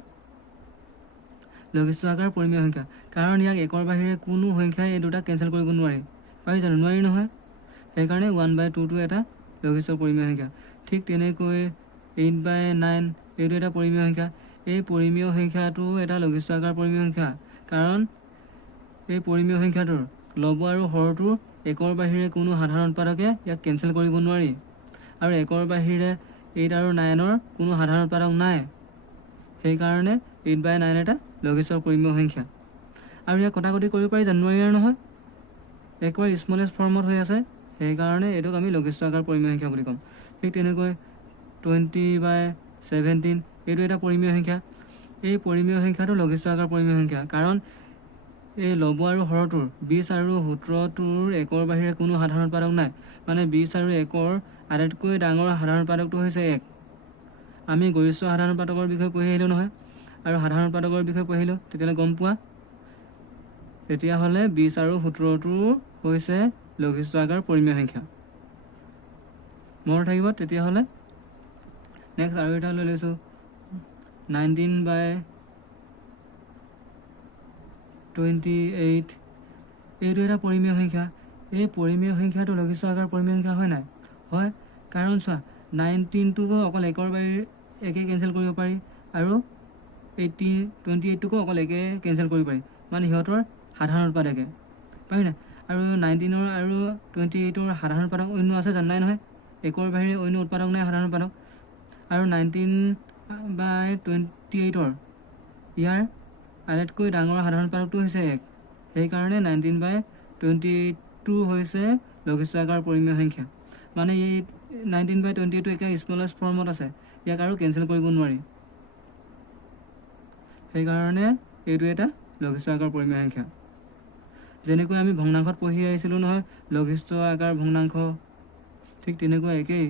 লঘিষ্ঠ আকাৰ পৰিমেয় সংখ্যা। কাৰণ ইয়াক একৰ বাহিৰে কোনো সংখ্যাই এই দুটাক কেঞ্চেল কৰিব নোৱাৰি। পাৰি জানো? নোৱাৰি নহয়। সেইকাৰণে 1/2টো এটা লঘিষ্ঠ পৰিমেয় সংখ্যা। ঠিক তেনেকৈ 8/9 এইটো এটা পৰিমেয় সংখ্যা। এই পৰিমেয় সংখ্যাটো এটা লঘিষ্ঠ আকাৰ পৰিমেয় সংখ্যা। কাৰণ এই পৰিমেয় সংখ্যাটোৰ লব আৰু হৰটোৰ একৰ বাহিৰে কোনো সাধাৰণ উৎপাদকে ইয়াক কেঞ্চেল কৰিব নোৱাৰি। আৰু একৰ বাহিৰে 8 আৰু 9ৰ কোনো সাধাৰণ উৎপাদক নাই। সেইকাৰণে 8/9 এটা লঘিষ্ঠ পৰিমেয় সংখ্যা। আৰু ইয়াক কটাকটি কৰিব পাৰি জানো? নোৱাৰি আৰু নহয়। একেবাৰে স্মলেষ্ট ফৰ্মত হৈ আছে, সেইকাৰণে এইটোক আমি লঘিষ্ঠ আকাৰ পৰিমেয় সংখ্যা বুলি ক'ম। ঠিক তেনেকৈ 20/17 এইটো এটা পৰিমেয় সংখ্যা। এই পৰিমেয় সংখ্যাটো লঘিষ্ঠ আকাৰ পৰিমেয় সংখ্যা। কাৰণ এই লব আৰু হৰটোৰ 20 আৰু 17টোৰ একৰ বাহিৰে কোনো সাধাৰণ উৎপাদক নাই। মানে 20 আৰু 1ৰ আটাইতকৈ ডাঙৰ সাধাৰণ উৎপাদকটো হৈছে 1। আমি গৰিষ্ঠ সাধাৰণ উৎপাদকৰ বিষয়ে পঢ়ি আহিলোঁ নহয়, আৰু সাধাৰণ উৎপাদকৰ বিষয়ে পঢ়িলোঁ। তেতিয়াহ'লে গম পোৱা। তেতিয়াহ'লে 20 আৰু 17টো হৈছে লঘিষ্ঠ আকাৰ পৰিমেয় সংখ্যা। মনত থাকিব। তেতিয়াহ'লে নেক্সট আৰু এটা লৈ লৈছোঁ, 19/28 এইটো এটা পৰিমেয় সংখ্যা। এই পৰিমেয় সংখ্যাটো লঘিষ্ঠ আকাৰ পৰিমেয় সংখ্যা হয় নাই? হয়। কাৰণ চোৱা, 19টোকো অকল একৰ বাহিৰে একে কেঞ্চেল কৰিব পাৰি, আৰু 28টোকো অকল একে কেঞ্চেল কৰিব পাৰি। মানে সিহঁতৰ সাধাৰণ উৎপাদকে পাৰি নাই? আৰু 19ৰ আৰু 28ৰ সাধাৰণ উৎপাদক অন্য আছে জানো? নাই নহয়। একৰ বাহিৰে অন্য উৎপাদক নাই সাধাৰণ উৎপাদক। আৰু 19/28ৰ ইয়াৰ আটাইতকৈ ডাঙৰ সাধাৰণ উৎপাদকটো হৈছে 1। সেইকাৰণে 19/28টো হৈছে লঘিষ্ঠ আকাৰ পৰিমেয় সংখ্যা। মানে এই 19/28টো একে স্মলেষ্ট ফৰ্মত আছে, ইয়াক আৰু কেঞ্চেল কৰিব নোৱাৰি। সেইকাৰণে এইটো এটা লঘিষ্ঠ আকাৰ পৰিমেয় সংখ্যা। যেনেকৈ আমি ভগ্নাংশত পঢ়ি আহিছিলোঁ নহয়, লঘিষ্ঠ আকাৰ ভগ্নাংশ, ঠিক তেনেকুৱা একেই,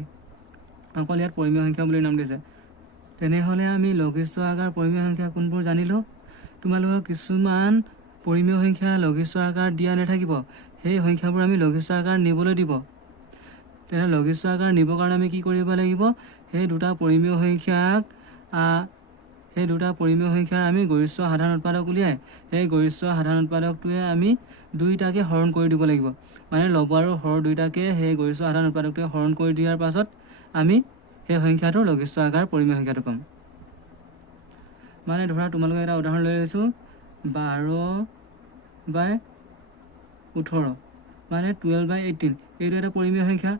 অকল ইয়াত পৰিমেয় সংখ্যা বুলি নাম দিছে। তেনেহ'লে আমি লঘিষ্ঠ আকাৰ পৰিমেয় সংখ্যা কোনবোৰ জানিলোঁ। তোমালোকক কিছুমান পৰিমেয় সংখ্যা লঘিষ্ঠ আকাৰ দিয়া নাথাকিব, সেই সংখ্যাবোৰ আমি লঘিষ্ঠ আকাৰ নিবলৈ দিব। তেনে লঘিষ্ঠ আকাৰ নিবৰ কাৰণে আমি কি কৰিব লাগিব, সেই দুটা পৰিমেয় সংখ্যাৰ আমি গৰিষ্ঠ সাধাৰণ উৎপাদক উলিয়াই সেই গৰিষ্ঠ সাধাৰণ উৎপাদকটোৱে আমি দুইটাকে হৰণ কৰি দিব লাগিব। মানে লব আৰু হৰ দুইটাকে সেই গৰিষ্ঠ সাধাৰণ উৎপাদকটোৱে হৰণ কৰি দিয়াৰ পাছত আমি সেই সংখ্যাটোৰ লঘিষ্ঠ আকাৰ পৰিমেয় সংখ্যাটো পাম। মানে ধৰা তোমালোকে এটা উদাহৰণ লৈ লৈছোঁ 12/18 মানে 12/18 এইটো এটা পৰিমেয় সংখ্যা।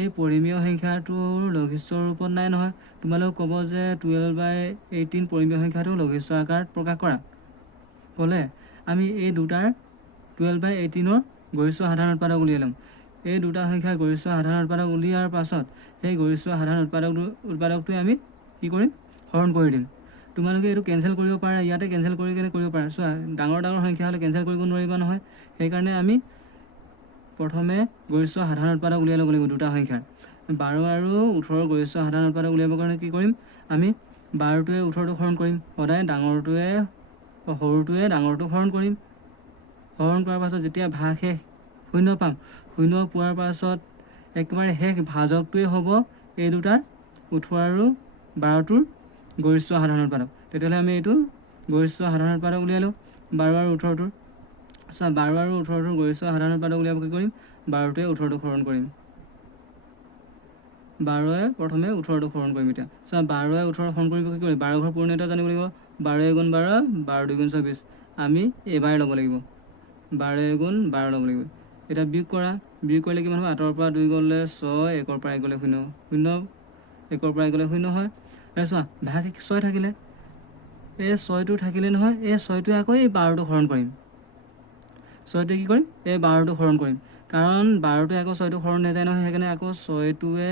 এই পৰিমেয় সংখ্যাটোৰ লঘিষ্ঠ ৰূপত নাই নহয়। তোমালোক ক'ব যে 12/18 পৰিমেয় সংখ্যাটো লঘিষ্ঠ আকাৰত প্ৰকাশ কৰা। ক'লে আমি এই দুটাৰ 12/18ৰ গৰিষ্ঠ সাধাৰণ উৎপাদক উলিয়াই ল'ম। এই দুটা সংখ্যাৰ গৰিষ্ঠ সাধাৰণ উৎপাদক উলিয়াৰ পাছত সেই গৰিষ্ঠ সাধাৰণ উৎপাদকটোৱে আমি কি কৰিম, হৰণ কৰি দিম। তোমালোকে এইটো কেঞ্চেল কৰিব পাৰা, ইয়াতে কেঞ্চেল কৰি কেনে কৰিব পাৰা। চোৱা ডাঙৰ সংখ্যা হ'লে কেঞ্চেল কৰিব নোৱাৰিবা নহয়। সেইকাৰণে আমি প্ৰথমে গৰিষ্ঠ সাধাৰণ উৎপাদক উলিয়াই ল'ব লাগিব দুটা সংখ্যাৰ। 12 আৰু 18 গৰিষ্ঠ সাধাৰণ উৎপাদক উলিয়াবৰ কাৰণে কি কৰিম, আমি 12টোৱে 18টোক হৰণ কৰিম। সদায় সৰুটোৱে ডাঙৰটোক হৰণ কৰিম। হৰণ কৰাৰ পাছত যেতিয়া ভাগ শেষ 0 পাম, 0 পোৱাৰ পাছত একেবাৰে শেষ ভাজকটোৱে হ'ব এই দুটাৰ 18 আৰু 12টোৰ গৰিষ্ঠ সাধাৰণ উৎপাদক। তেতিয়াহ'লে আমি এইটো গৰিষ্ঠ সাধাৰণ উৎপাদক উলিয়াই লওঁ 12 আৰু 18টোৰ। চোৱা 12 আৰু 18টোৰ গৰিষ্ঠ সাধাৰণ উৎপাদক উলিয়াব কি কৰিম, 12টোৱে 18টোক হৰণ কৰিম। 12য়ে প্ৰথমে 18টোক হৰণ কৰিম। এতিয়া চোৱা 12য়ে 18ক হৰণ কৰিব কি কৰিম, 12 ঘৰ পূৰ্ণতা জানিব লাগিব। 12 × 12 12 × 2 = 24 আমি এইবাৰে ল'ব লাগিব, 12 × 12 ল'ব লাগিব। এতিয়া বিয়োগ কৰিলে কিমান হ'ব, 8ৰ পৰা 2 গ'লে 6, 1ৰ পৰা 1 গ'লে 0, 1ৰ পৰা 1 গ'লে 0 হয়। চোৱা ভাগ 6 থাকিলে, এই 6টো থাকিলে নহয়, এই 6টোৱে আকৌ এই 12টোক হৰণ কৰিম। 6টোৱে কি কৰিম, এই 12টোক হৰণ কৰিম। কাৰণ 12টোৱে আকৌ 6টোক হৰণ নাযায় নহয়, সেইকাৰণে আকৌ 6টোৱে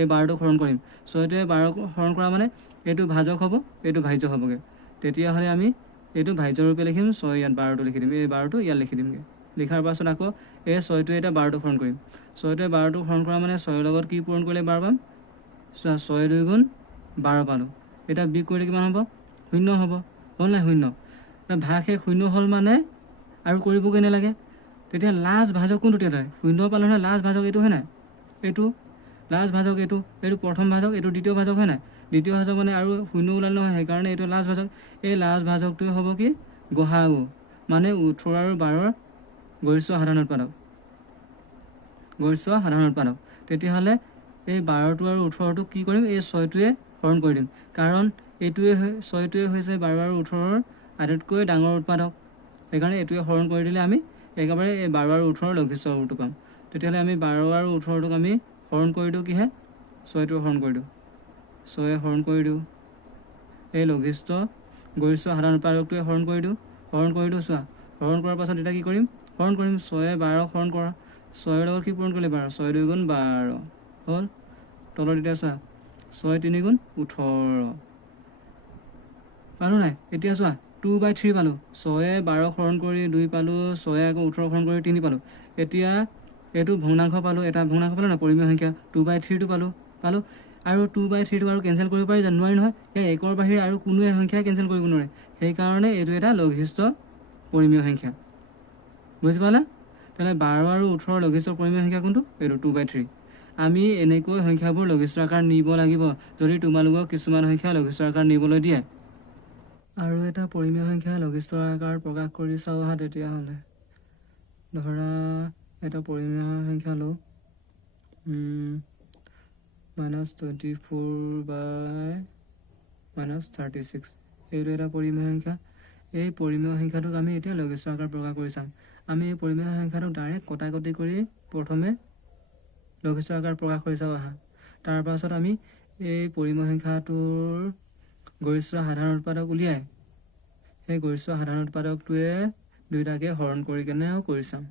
এই 12টোক হৰণ কৰিম। 6টোৱে 12ক হৰণ কৰা মানে এইটো ভাজক হ'ব, এইটো ভাজ্য হ'বগৈ। তেতিয়াহ'লে আমি এইটো ভাজ্য ৰূপে লিখিম, 6 ইয়াত 12টো লিখি দিম, এই 12টো ইয়াত লিখি দিমগৈ। লিখাৰ পাছত আকৌ এই 6টোৱে এতিয়া 12টোক হৰণ কৰিম। 6টোৱে 12টোক হৰণ কৰা মানে 6ৰ লগত কি পূৰণ কৰিলে 12 পাম। চোৱা 6 × 2 = 12 পালোঁ। এতিয়া বিয়োগ কৰিলে কিমান হ'ব, 0 হ'ব। হ'ল নাই 0? ভাগ শেষ 0 হ'ল মানে আৰু কৰিবগৈ নালাগে। তেতিয়া লাষ্ট ভাজক কোনটো, তেতিয়া 0 পালোঁ নহয়, লাষ্ট ভাজক এইটো হয় নাই, এইটো লাষ্ট ভাজক, এইটো প্ৰথম ভাজক, এইটো দ্বিতীয় ভাজক হয় নাই। দ্বিতীয় ভাজক মানে আৰু 0 ওলাল নহয়, সেইকাৰণে এইটো লাষ্ট ভাজক। এই লাষ্ট ভাজকটোৱে হ'ব কি, গসাগু মানে 18 আৰু 12ৰ গৰিষ্ঠ সাধাৰণ উৎপাদক। তেতিয়াহ'লে এই 12টো আৰু 18টোক কি কৰিম, এই 6টোৱে হৰণ কৰি দিম। কাৰণ 6টোৱে হৈছে 12 আৰু 18ৰ আটাইতকৈ ডাঙৰ উৎপাদক। সেইকাৰণে এইটোৱে হৰণ কৰি দিলে আমি একেবাৰে এই 12 আৰু 18ৰ লঘিষ্ঠ ৰূপটো পাম। তেতিয়াহ'লে আমি 12 আৰু 18টোক আমি হৰণ কৰি দিওঁ কিহে, 6টোৱে হৰণ কৰি দিওঁ, 6য়ে হৰণ কৰি দিওঁ, এই লঘিষ্ঠ গৰিষ্ঠ সাধাৰণ উৎপাদকটোৱে হৰণ কৰি দিওঁ। চোৱা হৰণ কৰাৰ পাছত এতিয়া কি কৰিম, হৰণ কৰিম। 6য়ে 12ক হৰণ কৰা, 6ৰ লগত কি পূৰণ কৰিলে 12, 6 × 2 = 12 হ'ল। তলত এতিয়া চোৱা 6 × 3 = 18 পালোঁ নাই। এতিয়া চোৱা 2/3 পালোঁ। 6য়ে 12ক হৰণ কৰি 2 পালোঁ, 6য়ে আকৌ 18ক হৰণ কৰি 3 পালোঁ। এতিয়া এইটো ভগ্নাংশ পালোঁ, এটা ভগ্নাংশ পালোঁ না, পৰিমেয় সংখ্যা 2/3টো পালোঁ। আৰু 2/3টো আৰু কেঞ্চেল কৰিব পাৰি জানো, নোৱাৰি নহয়। ইয়াৰ 1ৰ বাহিৰে আৰু কোনো সংখ্যাই কেঞ্চেল কৰিব নোৱাৰে। সেইকাৰণে এইটো এটা লঘিষ্ঠ পৰিমেয় সংখ্যা। বুজি পালা? তেনে 12 আৰু 18ৰ লঘিষ্ঠ পৰিমেয় সংখ্যা কোনটো, এইটো 2/3। আমি এনেকৈ সংখ্যাবোৰ লঘিষ্ঠ আকাৰ নিব লাগিব যদি তোমালোকক কিছুমান সংখ্যা লঘিষ্ঠ আকাৰ নিবলৈ দিয়ে। আৰু এটা পৰিমেয় সংখ্যা লঘিষ্ঠ আকাৰ প্ৰকাশ কৰি চাওঁ আহা। তেতিয়াহ'লে ধৰা এটা পৰিমেয় সংখ্যা লওঁ, -24/-36 এইটো এটা পৰিমেয় সংখ্যা। এই পৰিমেয় সংখ্যাটোক আমি এতিয়া লঘিষ্ঠ আকাৰ প্ৰকাশ কৰি চাম। আমি এই পৰিমেয় সংখ্যাটোক ডাইৰেক্ট কটাকটি কৰি প্ৰথমে লঘিষ্ঠ আকাৰ প্ৰকাশ কৰি চাওঁ আহা। তাৰ পাছত আমি এই পৰিমেয় সংখ্যাটোৰ গৰিষ্ঠ সাধাৰণ উৎপাদক উলিয়াই সেই গৰিষ্ঠ সাধাৰণ উৎপাদকটোৱে দুইটাকে হৰণ কৰি কেনেও কৰি চাম।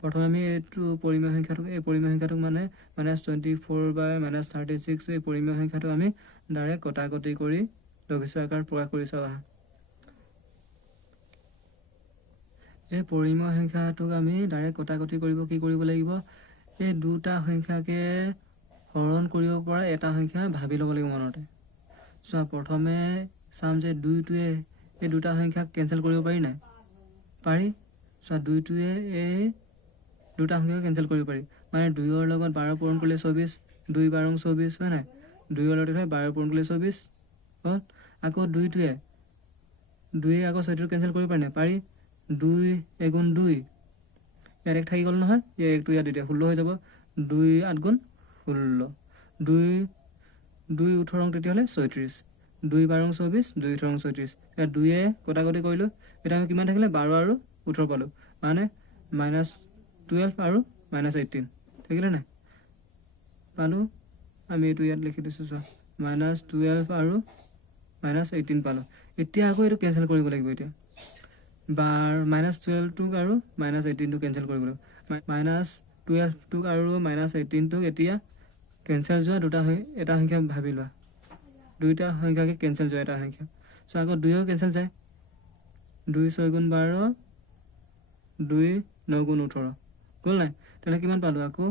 প্ৰথমে আমি এই পৰিমেয় সংখ্যাটোক মানে -24/-36 এই পৰিমেয় সংখ্যাটো আমি ডাইৰেক্ট কটাকটি কৰি লঘিষ্ঠ আকাৰ প্ৰকাশ কৰি চাওঁ আহা। এই পৰিমেয় সংখ্যাটোক আমি ডাইৰেক্ট কটাকটি কৰিব কি কৰিব লাগিব, এই দুটা সংখ্যাকে হৰণ কৰিব পৰা এটা সংখ্যা ভাবি ল'ব লাগিব মনতে। চোৱা প্ৰথমে চাম যে 2টোৱে এই দুটা সংখ্যাক কেঞ্চেল কৰিব পাৰি নাই পাৰি চোৱা 2টোৱে এই দুটা সংখ্যাক কেঞ্চেল কৰিব পাৰি মানে 2ৰ লগত 12 পূৰণ কৰিলে 24 2 12 24 হয় নাই 2ৰ লগত 12 পূৰণ কৰিলে 24 হ'ল আকৌ 2টোৱে আকৌ 6টো কেঞ্চেল কৰিব পাৰি নাই পাৰি 2 এগুণ 2 ইয়াত এক থাকি গ'ল নহয় এই একটো ইয়াত এতিয়া 16 হৈ যাব 2 8 গুণ 16 2 2 18 তেতিয়াহ'লে 36 2 12 24 2 18 36 ইয়াত 2 কটাকটি কৰিলোঁ এটা আমি কিমান থাকিলে 12 আৰু 18 পালোঁ মানে -12 আৰু -18 থাকিলে নাই পালোঁ আমি এইটো ইয়াত লিখি দিছোঁ চোৱা -12 আৰু -18 পালোঁ এতিয়া আকৌ এইটো কেঞ্চেল কৰিব লাগিব এতিয়া -12টোক আৰু -18টো কেঞ্চেল কৰিব লাগিব -12টোক আৰু -18টোক এতিয়া কেঞ্চেল যোৱা এটা সংখ্যা ভাবি লোৱা দুইটা সংখ্যাকে কেঞ্চেল যোৱা এটা সংখ্যা চ' আকৌ 2ও কেঞ্চেল যায় 2 6 গুণ 12 2 9 গুণ 18 গ'ল নাই তেতিয়াহ'লে কিমান পালোঁ আকৌ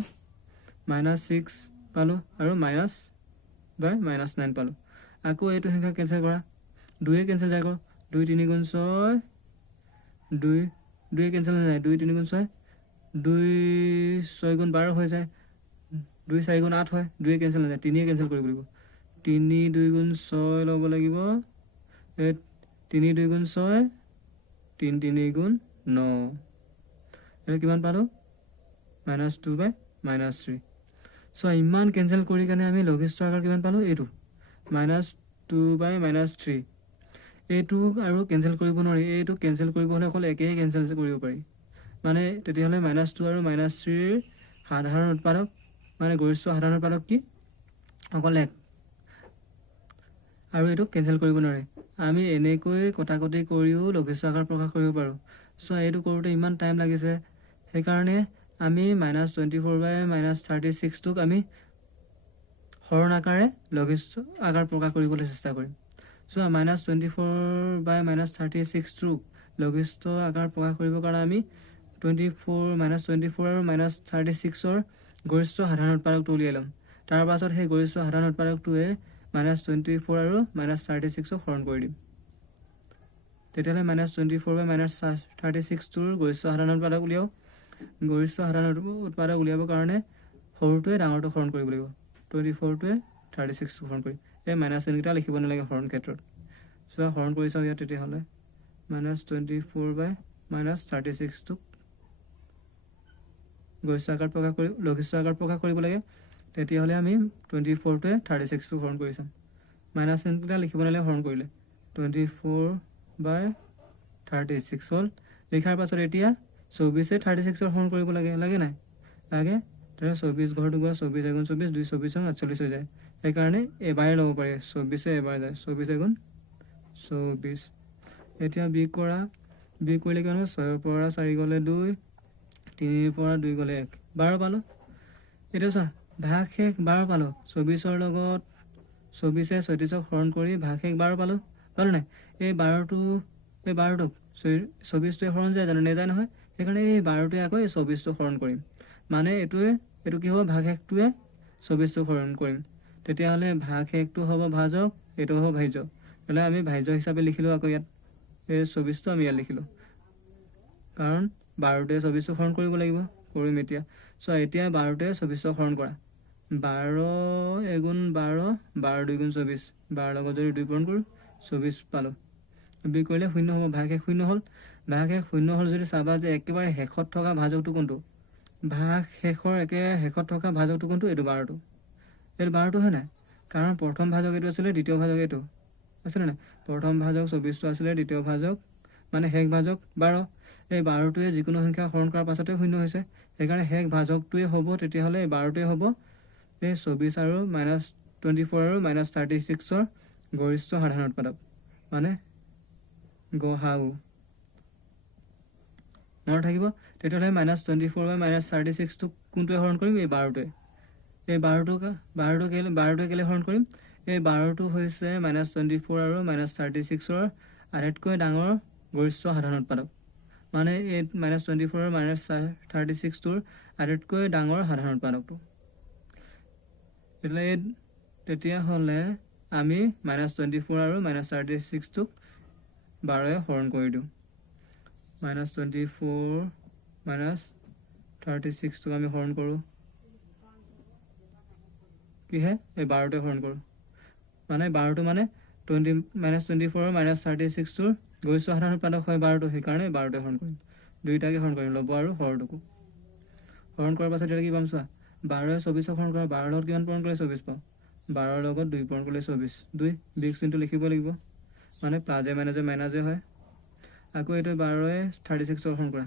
-6 পালোঁ আৰু -9 পালোঁ আকৌ এইটো সংখ্যা কেঞ্চেল কৰা 2 কেঞ্চেল যায় আকৌ 2 3 গুণ 6 2 কেঞ্চেল নাযায় 2 3 গুণ 6 2 6 গুণ 12 হৈ যায় 2 4 গুণ 8 হয় 2 কেঞ্চেল নাযায় 3 কেঞ্চেল কৰিব লাগিব 3 2 গুণ 6 ল'ব লাগিব 3 2 গুণ 6 3 3 গুণ 9 এটা কিমান পালোঁ -2 বাই -3 চ' ইমান কেঞ্চেল কৰি কাৰণে আমি লঘিষ্ঠ আকাৰ কিমান পালোঁ এইটো -2 বাই -3 এইটোক আৰু কেঞ্চেল কৰিব নোৱাৰি এইটো কেঞ্চেল কৰিব হ'লে অকল একেই কেঞ্চেল কৰিব পাৰি মানে তেতিয়াহ'লে -2 আৰু -3ৰ সাধাৰণ উৎপাদক মানে গৰিষ্ঠ সাধাৰণ উৎপাদক কি অকল 1 আৰু এইটো কেঞ্চেল কৰিব নোৱাৰি আমি এনেকৈ কটাকটি কৰিও লঘিষ্ঠ আকাৰ প্ৰকাশ কৰিব পাৰোঁ চ' এইটো কৰোঁতে ইমান টাইম লাগিছে সেইকাৰণে আমি -24 বাই -36টোক আমি হৰণ আকাৰে লঘিষ্ঠ আকাৰ প্ৰকাশ কৰিবলৈ চেষ্টা কৰিম চ' -24 বাই -36টোক লঘিষ্ঠ আকাৰ প্ৰকাশ কৰিবৰ কাৰণে আমি -24 আৰু -36ৰ গৰিষ্ঠ সাধাৰণ উৎপাদকটো উলিয়াই ল'ম তাৰ পাছত সেই গৰিষ্ঠ সাধাৰণ উৎপাদকটোৱে -24 আৰু -36ক হৰণ কৰি দিম তেতিয়াহ'লে -24 বাই -36টোৰ গৰিষ্ঠ সাধাৰণ উৎপাদক উলিয়াও গৰিষ্ঠ সাধাৰণ উৎপাদক উলিয়াবৰ কাৰণে সৰুটোৱে ডাঙৰটোক হৰণ কৰিব লাগিব 24টোৱে 36টোক হৰণ কৰি এই মাইনাছ চিনকেইটা লিখিব নালাগে হৰণ ক্ষেত্ৰত চ' হৰণ কৰি চাওঁ ইয়াত তেতিয়াহ'লে -24 বাই -36টোক গৰিষ্ঠ আকাৰ প্ৰকাশ কৰি লঘিষ্ঠ আকাৰ প্ৰকাশ কৰিব লাগে তেতিয়াহ'লে আমি 24টোৱে 36টোক হৰণ কৰি চাম মাইনাছ চিনকেইটা লিখিব নালাগে হৰণ কৰিলে 24 বাই 36 হ'ল লিখাৰ পাছত এতিয়া 24 36ৰ হৰণ কৰিব লাগে নাই লাগে তেতিয়া 24 ঘৰটো গৈ 24 এগুণ 24 2 24 48 হৈ যায় সেইকাৰণে এবাৰে ল'ব পাৰি 24 এবাৰ যায় 24 এগুণ 24 এতিয়া বিয়োগ কৰিলে কিমান হ'ব 6ৰ পৰা 4 গ'লে 2 3ৰ পৰা 2 গ'লে 1 12 পালোঁ এতিয়া চা ভাগ শেষ 12 পালোঁ 24ৰ লগত 24 36ক হৰণ কৰি ভাগ শেষ 12 পালোঁ নাই এই 12টোক 24টোৱে হৰণ যায় জানো নেযায় নহয় সেইকাৰণে এই 12টোৱে আকৌ এই 24টোক হৰণ কৰিম মানে এইটো কি হ'ব ভাগ শেষটোৱে 24টোক হৰণ কৰিম তেতিয়াহ'লে ভাগ শেষটো হ'ব ভাজক এইটো হ'ব ভাজ্য তেতিয়াহ'লে আমি ভাজ্য হিচাপে লিখিলোঁ আকৌ ইয়াত এই 24টো আমি ইয়াত লিখিলোঁ কাৰণ 12টোৱে 24টোক হৰণ কৰিব লাগিব কৰিম এতিয়া চ' এতিয়া 12টোৱে 24টোক হৰণ কৰা 12 এগুণ 12 12 2 গুণ 24 12 লগত যদি 2 পূৰণ কৰোঁ 24 পালোঁ বিয়োগ কৰিলে 0 হ'ব ভাগ শেষ 0 হ'ল ভাগ শেষ 0 হ'ল যদি চাবা যে একেবাৰে শেষত থকা ভাজকটো কোনটো ভাগ শেষৰ শেষত থকা ভাজকটো কোনটো এইটো 12টো হয় নাই কাৰণ প্ৰথম ভাজক এইটো আছিলে দ্বিতীয় ভাজক এইটো আছিলে নাই প্ৰথম ভাজক 24টো আছিলে দ্বিতীয় ভাজক মানে শেষ ভাজক 12 এই 12টোৱে যিকোনো সংখ্যা হৰণ কৰাৰ পাছতে 0 হৈছে সেইকাৰণে শেষ ভাজকটোৱে হ'ব তেতিয়াহ'লে এই 12টোৱে হ'ব এই 24 আৰু -24 আৰু -36ৰ গৰিষ্ঠ সাধাৰণ উৎপাদক মানে গহাউ মনত থাকিব তেতিয়াহ'লে -24 বা -36টোক কোনটোৱে হৰণ কৰিম এই 12টোৱে এই 12টোৱে কেলে হৰণ কৰিম এই 12টো হৈছে -24 আৰু -36ৰ আটাইতকৈ ডাঙৰ গৰিষ্ঠ সাধাৰণ উৎপাদক মানে এই -24 আৰু -36টোৰ আটাইতকৈ ডাঙৰ সাধাৰণ উৎপাদকটো তেতিয়াহ'লে আমি -24 আৰু -36টোক 12 হৰণ কৰি দিওঁ -24 -36 আমি হৰণ কৰোঁ কি হে এই 12তে হৰণ কৰোঁ মানে 12টো মানে 20 -24 -36 টোৰ গৰিষ্ঠ সাধাৰণ উৎপাদক হয় 12টো সেইকাৰণে 12তে হৰণ কৰিম দুইটাকে হৰণ কৰিম লব আৰু হৰটোকো হৰণ কৰাৰ পাছত এতিয়া কি পাম চোৱা 12 24 হৰণ কৰা 12 লগত কিমান পূৰণ কৰিলে 24 পাওঁ 12 লগত 2 পূৰণ কৰিলে 24 2 বিগ চিনটো লিখিব লাগিব মানে প্লাজে মাইনাজে হয় আকৌ এইটো 12 36 হৰণ কৰা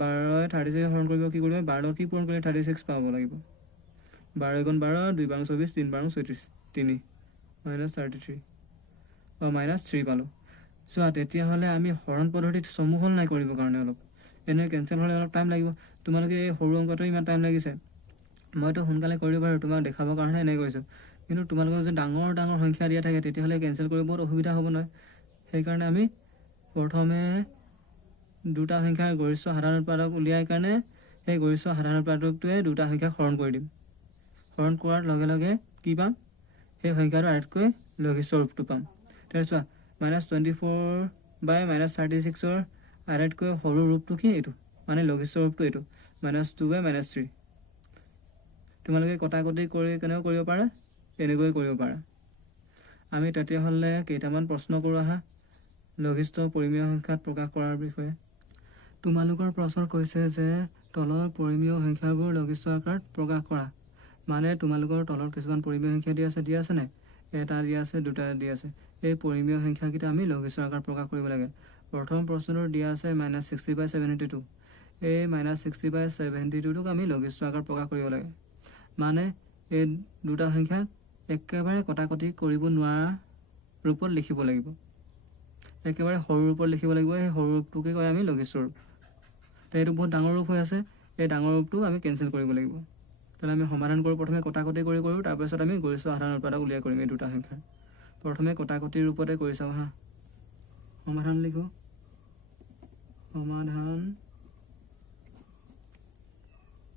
12 36 হৰণ কৰিব কি কৰিব 12 কি পূৰণ কৰিলে 36 পাব লাগিব 12 × 12 2 × 24 3 × 34 3 -33 -3 পালোঁ চোৱা তেতিয়াহ'লে আমি হৰণ পদ্ধতিত সমূহল নাই কৰিবৰ কাৰণে অলপ এনে কেঞ্চেল হ'লে অলপ টাইম লাগিব তোমালোকে এই সৰু অংকটো ইমান টাইম লাগিছে মইতো সোনকালে কৰিব পাৰোঁ তোমাক দেখাবৰ কাৰণে এনেকৈ কৰিছোঁ কিন্তু তোমালোকৰ যদি ডাঙৰ ডাঙৰ সংখ্যা দিয়া থাকে তেতিয়াহ'লে কেঞ্চেল কৰিব বহুত অসুবিধা হ'ব নহয় সেইকাৰণে আমি প্ৰথমে দুটা সংখ্যাৰ গৰিষ্ঠ সাধাৰণ উৎপাদক উলিয়াই কাৰণে সেই গৰিষ্ঠ সাধাৰণ উৎপাদকটোৱে দুটা সংখ্যাক হৰণ কৰি দিম হৰণ কৰাৰ লগে লগে কি পাম সেই সংখ্যাটো আটাইতকৈ লঘিষ্ঠ ৰূপটো পাম তাৰপিছত -24 / -36 আটাইতকৈ সৰু ৰূপটো কি এইটো মানে লঘিষ্ঠ ৰূপটো এইটো -2 / -3 তোমালোকে কটাকটি কৰি কেনেও কৰিব পাৰা এনেকৈ কৰিব পাৰা আমি তেতিয়াহ'লে কেইটামান প্ৰশ্ন কৰোঁ আহা লঘিষ্ঠ পৰিমেয় সংখ্যাত প্ৰকাশ কৰাৰ বিষয়ে তোমালোকৰ প্ৰশ্নত কৈছে যে তলৰ পৰিমেয় সংখ্যাবোৰ লঘিষ্ঠ আকাৰত প্ৰকাশ কৰা মানে তোমালোকৰ তলত কিছুমান পৰিমেয় সংখ্যা দিয়া আছে নাই এটা দিয়া আছে দুটা দিয়া আছে এই পৰিমেয় সংখ্যাকেইটা আমি লঘিষ্ঠ আকাৰত প্ৰকাশ কৰিব লাগে প্ৰথম প্ৰশ্নটোত দিয়া আছে -60/72 এই -60/72টোক আমি লঘিষ্ঠ আকাৰত প্ৰকাশ কৰিব লাগে মানে এই দুটা সংখ্যাক একেবাৰে কটাকটি কৰিব নোৱাৰা ৰূপত লিখিব লাগিব একেবাৰে সৰু ৰূপত লিখিব লাগিব সেই সৰু ৰূপটোকে কয় আমি লঘিষ্ঠ ৰূপ এইটো বহুত ডাঙৰ ৰূপ হৈ আছে এই ডাঙৰ ৰূপটো আমি কেঞ্চেল কৰিব লাগিব তাহলে আমি সমাধান কৰোঁ প্ৰথমে কটাকটি কৰি তাৰপিছত আমি গৰিষ্ঠ সাধাৰণ উৎপাদক উলিয়াই কৰিম এই দুটা সংখ্যাৰ প্ৰথমে কটাকটিৰ ৰূপতে কৰি চাওঁ হা সমাধান লিখো সমাধান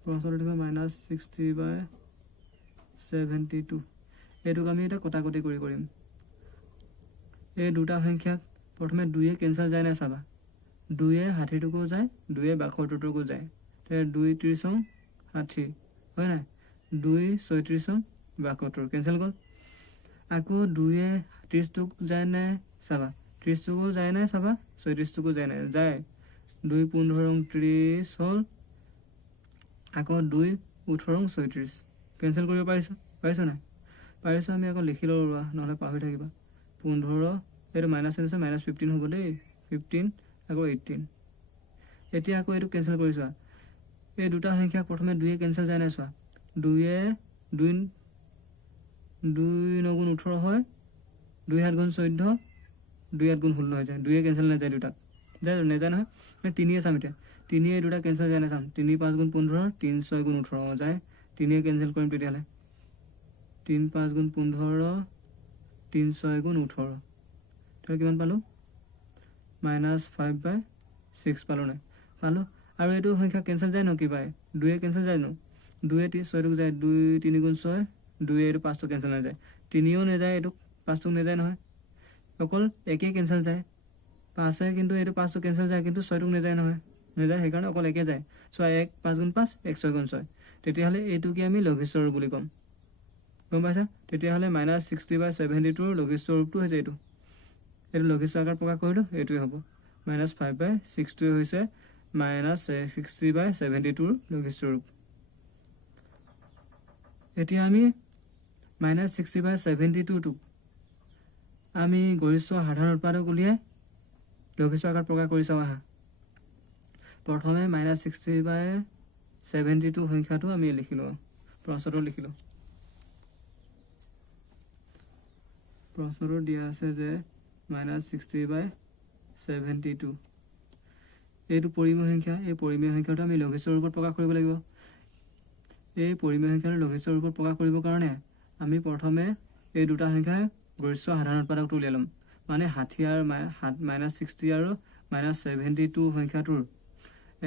প্ৰশ্নটো লিখো -60/72 এইটোক আমি এটা কটাকটি কৰিম এই দুটা সংখ্যাক প্ৰথমে 2 কেঞ্চেল যায় নাই চাবা 2 60টোকো যায় 2 62টোকো যায় তাহলে 2 30 60 হয় নাই 2 36 72 কেঞ্চেল গ'ল আকৌ 2 30টোক যায় নাই চাবা 30টোকো যায় নাই চাবা 36টোকো যায় নাই যায় 2 15 30 হ'ল আকৌ 2 18 36 কেঞ্চেল কৰিব পাৰিছ নাই পাৰিছ আমি আকৌ লিখি লওঁ ৰোৱা নহ'লে পাহৰি থাকিবা 15 এইটো মাইনাছ আছে -15 হ'ব দেই 15 আকৌ 18 এতিয়া আকৌ এইটো কেঞ্চেল কৰিছোৱা এই দুটা সংখ্যাক প্ৰথমে 2 কেঞ্চেল যায় নাই চোৱা 2 2 9 গুণ 18 হয় 2 7 গুণ 14 2 8 গুণ 16 হৈ যায় 2 কেঞ্চেল নাযায় দুটাক নেযায় নহয় 3 চাম এতিয়া 3 এই দুটা কেঞ্চেল যায় নাই চাম 3 5 গুণ 15 3 6 গুণ 18 যায় 3 কেঞ্চেল কৰিম তেতিয়াহ'লে 3 5 গুণ 15 3 6 গুণ 18 তাহলে কিমান পালো -5/6 পালো নাই পালো আৰু এইটো সংখ্যা কেঞ্চেল যায় ন কি পায় 2 কেঞ্চেল যায় ন 2 6টোক যায় 2 3 গুণ 6 2 এইটো 5টো কেঞ্চেল নাযায় 3ও নাযায় এইটো 5টো নাযায় নহয় অকল একে কেঞ্চেল যায় 5 কিন্তু এইটো 5টো কেঞ্চেল যায় কিন্তু 6টোক নাযায় নহয় নাযায় সেইকাৰণে অকল একে যায় চোৱা 1 5 গুণ 5 1 6 গুণ 6 তেতিয়াহ'লে এইটোকে আমি লঘিষ্ঠ ৰূপ বুলি ক'ম গম পাইছা তেতিয়াহ'লে -60/72 লঘিষ্ঠ ৰূপটো হৈছে এইটো লঘিষ্ঠ আকাৰত প্ৰকাশ কৰিলোঁ এইটোৱে হ'ব -5/6 হৈছে -60/72 লঘিষ্ঠ ৰূপ এতিয়া আমি -60/72টোক আমি গৰিষ্ঠ সাধাৰণ উৎপাদক উলিয়াই লঘিষ্ঠ আকাৰত প্ৰকাশ কৰি চাওঁ আহা প্ৰথমে -60/72 সংখ্যাটো আমি লিখিলোঁ প্ৰশ্নটো লিখিলোঁ প্ৰশ্নটো দিয়া আছে যে -60/72 এইটো পৰিমেয় সংখ্যা এই পৰিমেয় সংখ্যাটো আমি লঘিষ্ঠ ৰূপত প্ৰকাশ কৰিব লাগিব এই পৰিমেয় সংখ্যাটো লঘিষ্ঠ ৰূপত প্ৰকাশ কৰিবৰ কাৰণে আমি প্ৰথমে এই দুটা সংখ্যাৰ গৰিষ্ঠ সাধাৰণ উৎপাদকটো উলিয়াই ল'ম মানে 60 আৰু -60 আৰু -72 সংখ্যাটোৰ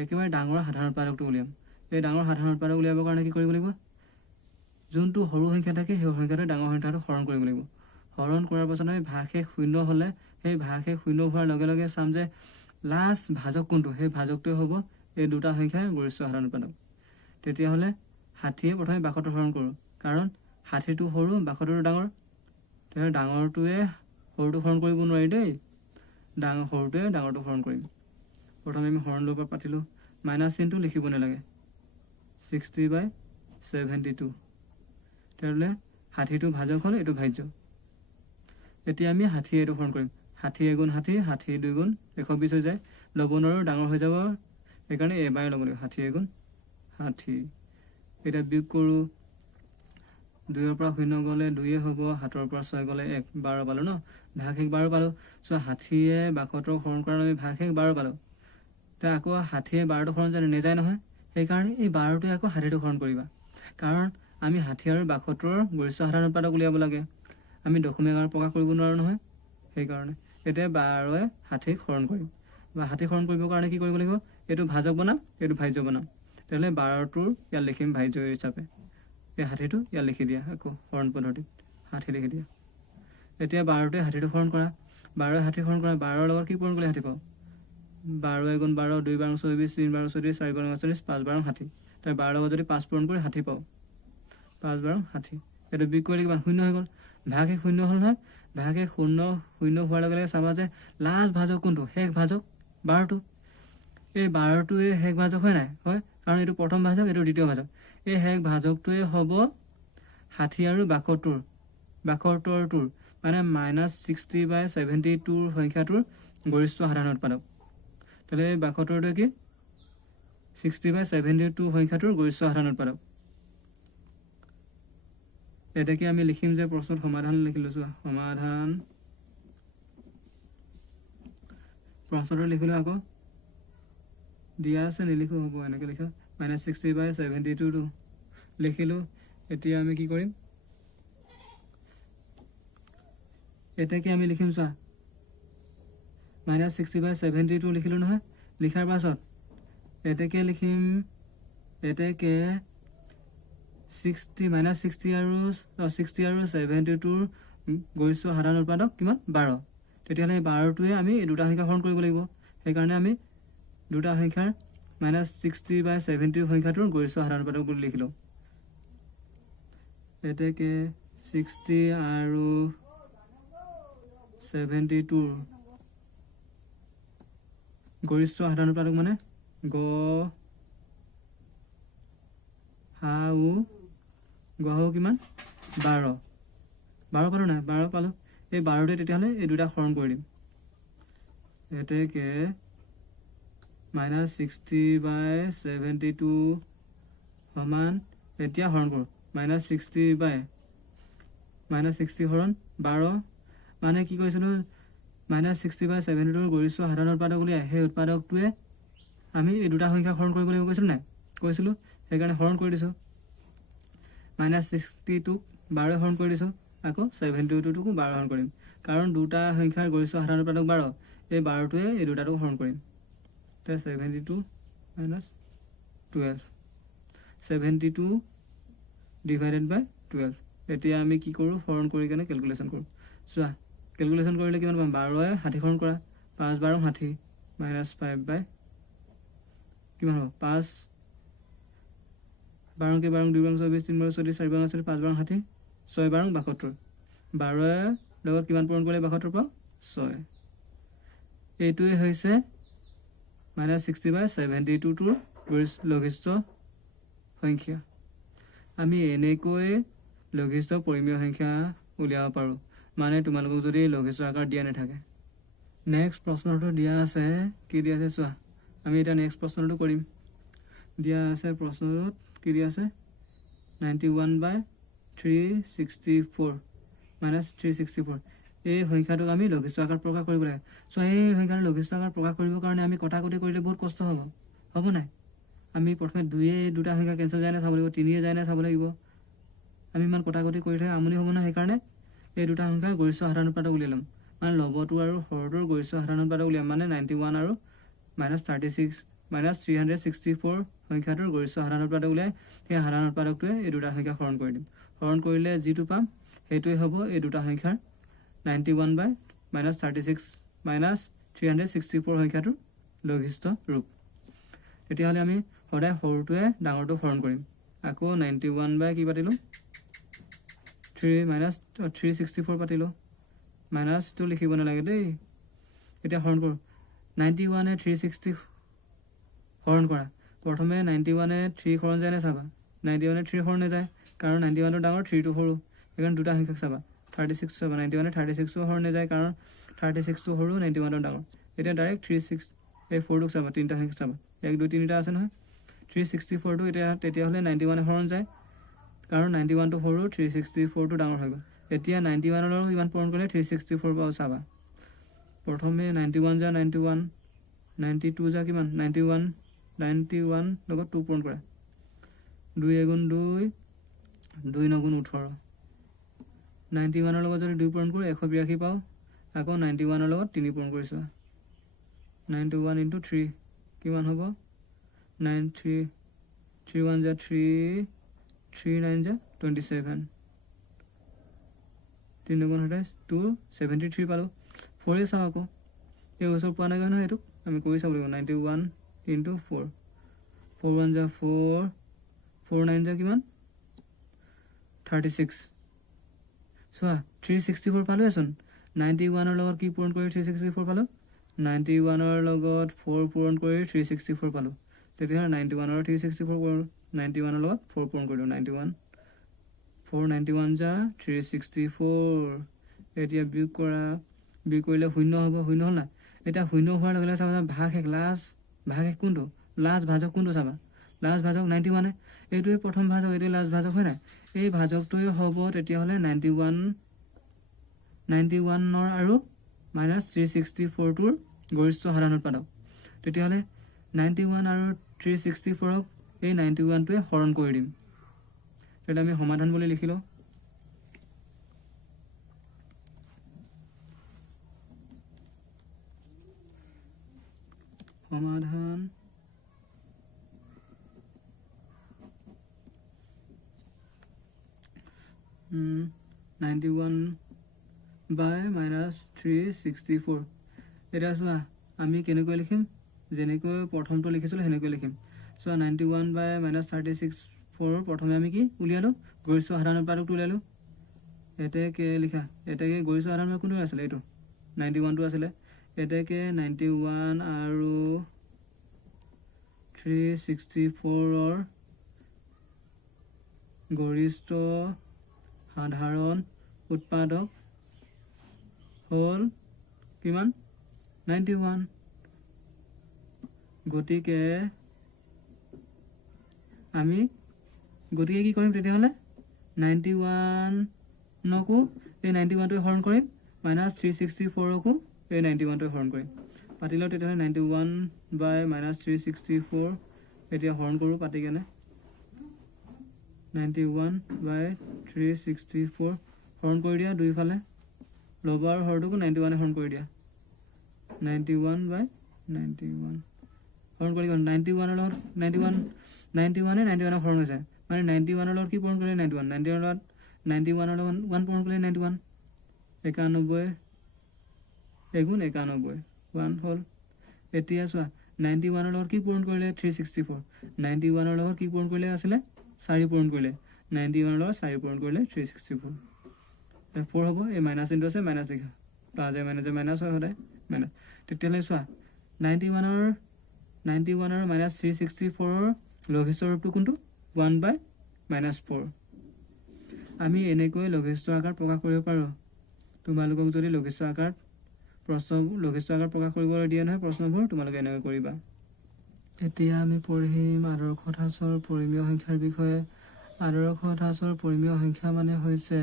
একেবাৰে ডাঙৰ সাধাৰণ উৎপাদকটো উলিয়াম এই ডাঙৰ সাধাৰণ উৎপাদক উলিয়াবৰ কাৰণে কি কৰিব লাগিব যোনটো সৰু সংখ্যা থাকে সেই সংখ্যাটো ডাঙৰ সংখ্যাটো হৰণ কৰিব লাগিব হৰণ কৰাৰ পাছত আমি ভাগশেষ 0 হ'লে সেই ভাগশেষ শূন্য হোৱাৰ লগে লগে চাম যে লাষ্ট ভাজক কোনটো, সেই ভাজকটোৱে হ'ব এই দুটা সংখ্যাৰ গৰিষ্ঠ সাধাৰণ উৎপাদক। তেতিয়াহ'লে 60 প্ৰথমে 62 হৰণ কৰোঁ, কাৰণ 60টো সৰু 62টো ডাঙৰ। তেতিয়াহ'লে ডাঙৰটোৱে সৰুটো হৰণ কৰিব নোৱাৰি দেই, সৰুটোৱে ডাঙৰটো হৰণ কৰিম। প্ৰথমে আমি হৰণ লোকৰ পাতিলোঁ, মাইনাছ চিনটো লিখিব নালাগে, 60/72। তেতিয়াহ'লে 60টো ভাজক হ'ল, এইটো ভাজ্য। এতিয়া আমি 60 এইটো হৰণ কৰিম, 60 এগুণ 60, 60 দুগুণ 120 হৈ যায়, ল'ব নোৱাৰোঁ, ডাঙৰ হৈ যাব, সেইকাৰণে এবাৰে ল'ব লাগিব, 60 এগুণ 60। এতিয়া বিয়োগ কৰোঁ, 2ৰ পৰা 0 গ'লে 2 হ'ব, 7ৰ পৰা 6 গ'লে 1, 12 পালোঁ ন, ভাগশেষ 12 পালোঁ। চ' 60য়ে 62 হৰণ কৰাৰ আমি ভাগশেষ 12 পালোঁ। এতিয়া আকৌ 60য়ে 12টো হৰণ নেযায় নহয়, সেইকাৰণে এই 12টোৱে আকৌ 60টো হৰণ কৰিবা, কাৰণ আমি 60 আৰু 62ৰ গৰিষ্ঠ সাধাৰণ উৎপাদক উলিয়াব লাগে, আমি দশমিক আকাৰত প্ৰকাশ কৰিব নোৱাৰোঁ নহয়, সেইকাৰণে এতিয়া 12য়ে 60ক হৰণ কৰিম, বা 60 হৰণ কৰিবৰ কাৰণে কি কৰিব লাগিব, এইটো ভাজক বনাম, এইটো ভাজ্য বনাম। তেতিয়াহ'লে 12টোৰ ইয়াত লিখিম ভাজ্য হিচাপে, এই 60টো ইয়াত লিখি দিয়া, আকৌ হৰণ পদ্ধতিত 60 লিখি দিয়া। এতিয়া 12টোৱে 60টো হৰণ কৰা, 12য়ে 60 হৰণ কৰা, 12ৰ লগত কি পূৰণ কৰিলে 60 পাওঁ, 12 এগুণ 12, 2 বাৰং 24, 3 বাৰং 34, 4 বাৰং 48, 5 বাৰং 60। তাৰ 12 লগত যদি 5 পূৰণ কৰি 60 পাওঁ, 5 বাৰং 60। এইটো বিয়োগ কৰিলে কিমান, 0 হৈ গ'ল, ভাগশেষ 0 হ'ল নহয়, ভাগশেষ 0 হোৱাৰ লগে লগে চাবা যে লাষ্ট ভাজক কোনটো, শেষ ভাজক 12টো। এই 12টোৱে শেষ ভাজক হয় নাই, হয়, কাৰণ এইটো প্ৰথম ভাজক, এইটো দ্বিতীয় ভাজক। এই শেষ ভাজকটোৱে হ'ব 60 আৰু 72টোৰ মানে -60/72 সংখ্যাটোৰ গৰিষ্ঠ সাধাৰণ উৎপাদক। তাহলে 72টোৱে কি, 60/72 সংখ্যাটোৰ গৰিষ্ঠ সাধাৰণ উৎপাদক। এটাকে আমি লিখিম যে প্ৰশ্নত সমাধান লিখি লৈছোঁ, সমাধান প্ৰশ্নটো লিখিলোঁ, আকৌ দিয়া আছে নিলিখোঁ, হ'ব এনেকৈ লিখা, -60/72 লিখিলোঁ। এতিয়া আমি কি কৰিম, এটাকে আমি লিখিম চোৱা, -60/72 লিখিলোঁ নহয়, লিখাৰ পাছত এটাকে লিখিম, এটাকে 60 আৰু 72টোৰ গৰিষ্ঠ সাধাৰণ উৎপাদক কিমান, 12। তেতিয়াহ'লে 12টোৱে আমি এই দুটা সংখ্যা হৰণ কৰিব লাগিব, সেইকাৰণে আমি দুটা সংখ্যাৰ -60/72 সংখ্যাটোৰ গৰিষ্ঠ সাধাৰণ উৎপাদক বুলি লিখিলোঁ। এটাকে 60 আৰু 72টোৰ গৰিষ্ঠ সাধাৰণ উৎপাদক মানে গহাও কিমান, 12 পালোঁ নাই, 12 পালোঁ। এই 12টোৱে তেতিয়াহ'লে এই দুটা হৰণ কৰি দিম, এটাকে -60/72 সমান, এতিয়া হৰণ কৰোঁ, -60 হৰণ 12, মানে কি কৈছিলোঁ, -60/72টোৰ গৰিষ্ঠ সাধাৰণ উৎপাদক উলিয়াই সেই উৎপাদকটোৱে আমি এই দুটা সংখ্যা হৰণ কৰিব লাগিব কৈছিলোঁ নাই, কৈছিলোঁ, সেইকাৰণে হৰণ কৰি দিছোঁ। -60টোক 12 হৰণ কৰি দিছোঁ, আকৌ 72টোকো 12 হৰণ কৰিম, কাৰণ দুটা সংখ্যাৰ গৰিষ্ঠ সাধাৰণ উৎপাদক 12, এই 12টোৱে এই দুটাটোক হৰণ কৰিম। এতিয়া 72 - 12, 72 / 12। এতিয়া আমি কি কৰোঁ, হৰণ কৰি কেনে কেলকুলেশ্যন কৰোঁ, চোৱা কেলকুলেশ্যন কৰিলে কিমান পাম, 12য়ে 60 হৰণ কৰা, 5 বাৰং 60 -5 কিমান হ'ব, 5 বাৰং 2 বাৰং 24, 3 বাৰং 34, 4 বাৰং 48, 5 বাৰং 60, 6 বাৰং 72। 12ৰ লগত কিমান পূৰণ কৰিলে 72 পাওঁ, 6। এইটোৱে হৈছে -60/72টোৰ লঘিষ্ঠ সংখ্যা। আমি এনেকৈ লঘিষ্ঠ পৰিমেয় সংখ্যা উলিয়াব পাৰোঁ, মানে তোমালোকক যদি লঘিষ্ঠ আকাৰ দিয়া নাথাকে। নেক্সট প্ৰশ্নটো দিয়া আছে, কি দিয়া আছে চোৱা, আমি এতিয়া নেক্সট প্ৰশ্নটো কৰিম। দিয়া আছে প্ৰশ্নটোত কি দিয়া আছে, 91/364 -364 এই সংখ্যাটোক আমি লঘিষ্ঠ আকাৰ প্ৰকাশ কৰিব লাগে। চ' এই সংখ্যাটো লঘিষ্ঠ আকাৰ প্ৰকাশ কৰিবৰ কাৰণে আমি কটাকটি কৰিলে বহুত কষ্ট হ'ব নাই, আমি প্ৰথমে 2য়ে দুটা সংখ্যা কেঞ্চেল যায় নাই চাব লাগিব, 3য়ে যায় নাই চাব লাগিব, আমি ইমান কটাকটি কৰি থাকে আমনি হ'ব নহয়, সেইকাৰণে এই দুটা সংখ্যাৰ গৰিষ্ঠ সাধাৰণ উৎপাদক উলিয়াই ল'ম, মানে লবটো আৰু হৰটোৰ গৰিষ্ঠ সাধাৰণ উৎপাদক উলিয়াম, মানে 91 আৰু -364 সংখ্যাটোৰ গৰিষ্ঠ সাধাৰণ উৎপাদক উলিয়াই সেই সাধাৰণ উৎপাদকটোৱে এই দুটা সংখ্যা হৰণ কৰি দিম, হৰণ কৰিলে যিটো পাম সেইটোৱে হ'ব এই দুটা সংখ্যাৰ 91/364 মাইনাছ 36 মাইনাছ 364 সংখ্যাটোৰ লঘিষ্ঠ ৰূপ। তেতিয়াহ'লে আমি সদায় সৰুটোৱে ডাঙৰটো হৰণ কৰিম। আকৌ 91 বাই কি পাতিলোঁ 364 পাতিলোঁ, মাইনাছটো লিখিব নালাগে দেই। এতিয়া হৰণ কৰোঁ 91 360 হৰণ কৰা। প্ৰথমে 91 3 হৰণ যায় নে চাবা, 91 3 হৰণ নাযায় কাৰণ 91টো ডাঙৰ 3টো সৰু, সেইকাৰণে দুটা সংখ্যাক চাবা। 36 চাবা 91 36টো হৰণ নাযায় কাৰণ 36টো সৰু 91টো ডাঙৰ। এতিয়া ডাইৰেক্ট 36 এই 4টোক চাবা, তিনিটা সংখ্যাক চাবা 1 2 3টা আছে নহয়। 364টো এতিয়া তেতিয়াহ'লে 91 হৰণ যায় কাৰণ 91টো সৰু 364টো ডাঙৰ হৈ গ'ল। এতিয়া 91ৰ লগত ইমান পূৰণ কৰিলে 364 পাওঁ চাবা। প্ৰথমে 91 যা 91, 92 যা কিমান 91, 91 লগত 2 পূৰণ কৰা, 2 এগুণ 2, 2 নগুণ 18, 91ৰ লগত যদি 2 পূৰণ কৰোঁ 182 পাওঁ। আকৌ 91ৰ লগত 3 পূৰণ কৰিছোঁ, 91 × 3 কিমান হ'ব 9 3 3 1 যা 3, 3 9 যা 27, 3 2 2 73 পালোঁ। 4 চাওঁ আকৌ এই ওচৰত পোৱা নাই নহয়, এইটোক আমি কৰি চাব লাগিব। 91 × 4, 4 1 যা 4, 4 9 যা কিমান 36। চোৱা 364 পালোঁৱেচোন। 91ৰ লগত কি পূৰণ কৰি 364 পালোঁ, 91ৰ লগত 4 পূৰণ কৰি 364 পালোঁ। তেতিয়াহ'লে 91ৰ 364 কৰোঁ, 91ৰ লগত 4 পূৰণ কৰিলোঁ, 91 4 91 যা 364। এতিয়া বিয়োগ কৰা, বিয়োগ কৰিলে 0 হ'ব, 0 হ'ল না। এতিয়া 0 হোৱাৰ লগে লগে চাবা ভাগ শেষ, লাষ্ট ভাগ শেষ কোনটো, লাষ্ট ভাজক কোনটো চাবা, লাষ্ট ভাজক 91। এইটোৱে প্ৰথম ভাজক, এইটোৱে লাষ্ট ভাজক হয় নাই, এই ভাজকটোৱে হ'ব তেতিয়াহ'লে 91ৰ আৰু মাইনাছ 364টোৰ গৰিষ্ঠ সাধাৰণ উৎপাদক। তেতিয়াহ'লে 91 আৰু 364ক এই 91টোৱে হৰণ কৰি দিম। তেতিয়া আমি সমাধান বুলি লিখি লওঁ। সমাধান 91 বাই মাইনাছ 364। এতিয়া চোৱা আমি কেনেকৈ লিখিম, যেনেকৈ প্ৰথমটো লিখিছিলোঁ সেনেকৈ লিখিম। চোৱা 91 বাই মাইনাছ 364 প্ৰথমে আমি কি উলিয়ালোঁ, গৰিষ্ঠ সাধাৰণ উৎপাদকটো উলিয়ালোঁ। এতেকে লিখা, এতেকে গৰিষ্ঠ সাধাৰণ উৎপাদক কোনটো আছিলে, এইটো 91টো আছিলে। এতেকে 91 আৰু 364ৰ গৰিষ্ঠ সাধাৰণ উৎপাদক হ'ল কিমান 91। গতিকে আমি কি কৰিম তেতিয়াহ'লে 91কো এই 91টোৱে হৰণ কৰিম, মাইনাছ 364কো এই 91টোৱে হৰণ কৰিম। পাতি লওঁ তেতিয়াহ'লে 91 বাই মাইনাছ 364 এতিয়া হৰণ কৰোঁ পাতি কেনে। 91 বাই 364 হৰণ কৰি দিয়া দুইফালে, ল'ব আৰু হৰটোকো 91 হৰণ কৰি দিয়া। 91 বাই 91 হৰণ কৰি 91ৰ লগত 91ক হৰণ হৈছে, মানে 91ৰ লগত কি পূৰণ কৰিলে 91, 91ৰ লগত 1 পূৰণ কৰিলে 91, 91 এগুণ 91 1 হ'ল। এতিয়া চোৱা 91ৰ লগত কি পূৰণ কৰিলে 364, 91ৰ লগত কি পূৰণ কৰিলে আছিলে 4 পূৰণ কৰিলে, 91ৰ লগত 4 পূৰণ কৰিলে 364 4 হ'ব। এই মাইনাছ চিনটো আছে, মাইনাছ লিখা, প্লাছ মাইনাছ হয় সদায় মাইনাছ। তেতিয়াহ'লে চোৱা 91ৰ মাইনাছ 364ৰ লঘিষ্ঠ ৰূপটো কোনটো 1 বাই মাইনাছ 4। আমি এনেকৈ লঘিষ্ঠ আকাৰ প্ৰকাশ কৰিব পাৰোঁ। তোমালোকক যদি লঘিষ্ঠ আকাৰ প্ৰকাশ কৰিবলৈ দিয়ে নহয় প্ৰশ্নবোৰ, তোমালোকে এনেকৈ কৰিবা। এতিয়া আমি পঢ়িম আদৰ্শ ঠাঁচৰ পৰিমেয় সংখ্যাৰ বিষয়ে। আদৰ্শ ঠাঁচৰ পৰিমেয় সংখ্যা মানে হৈছে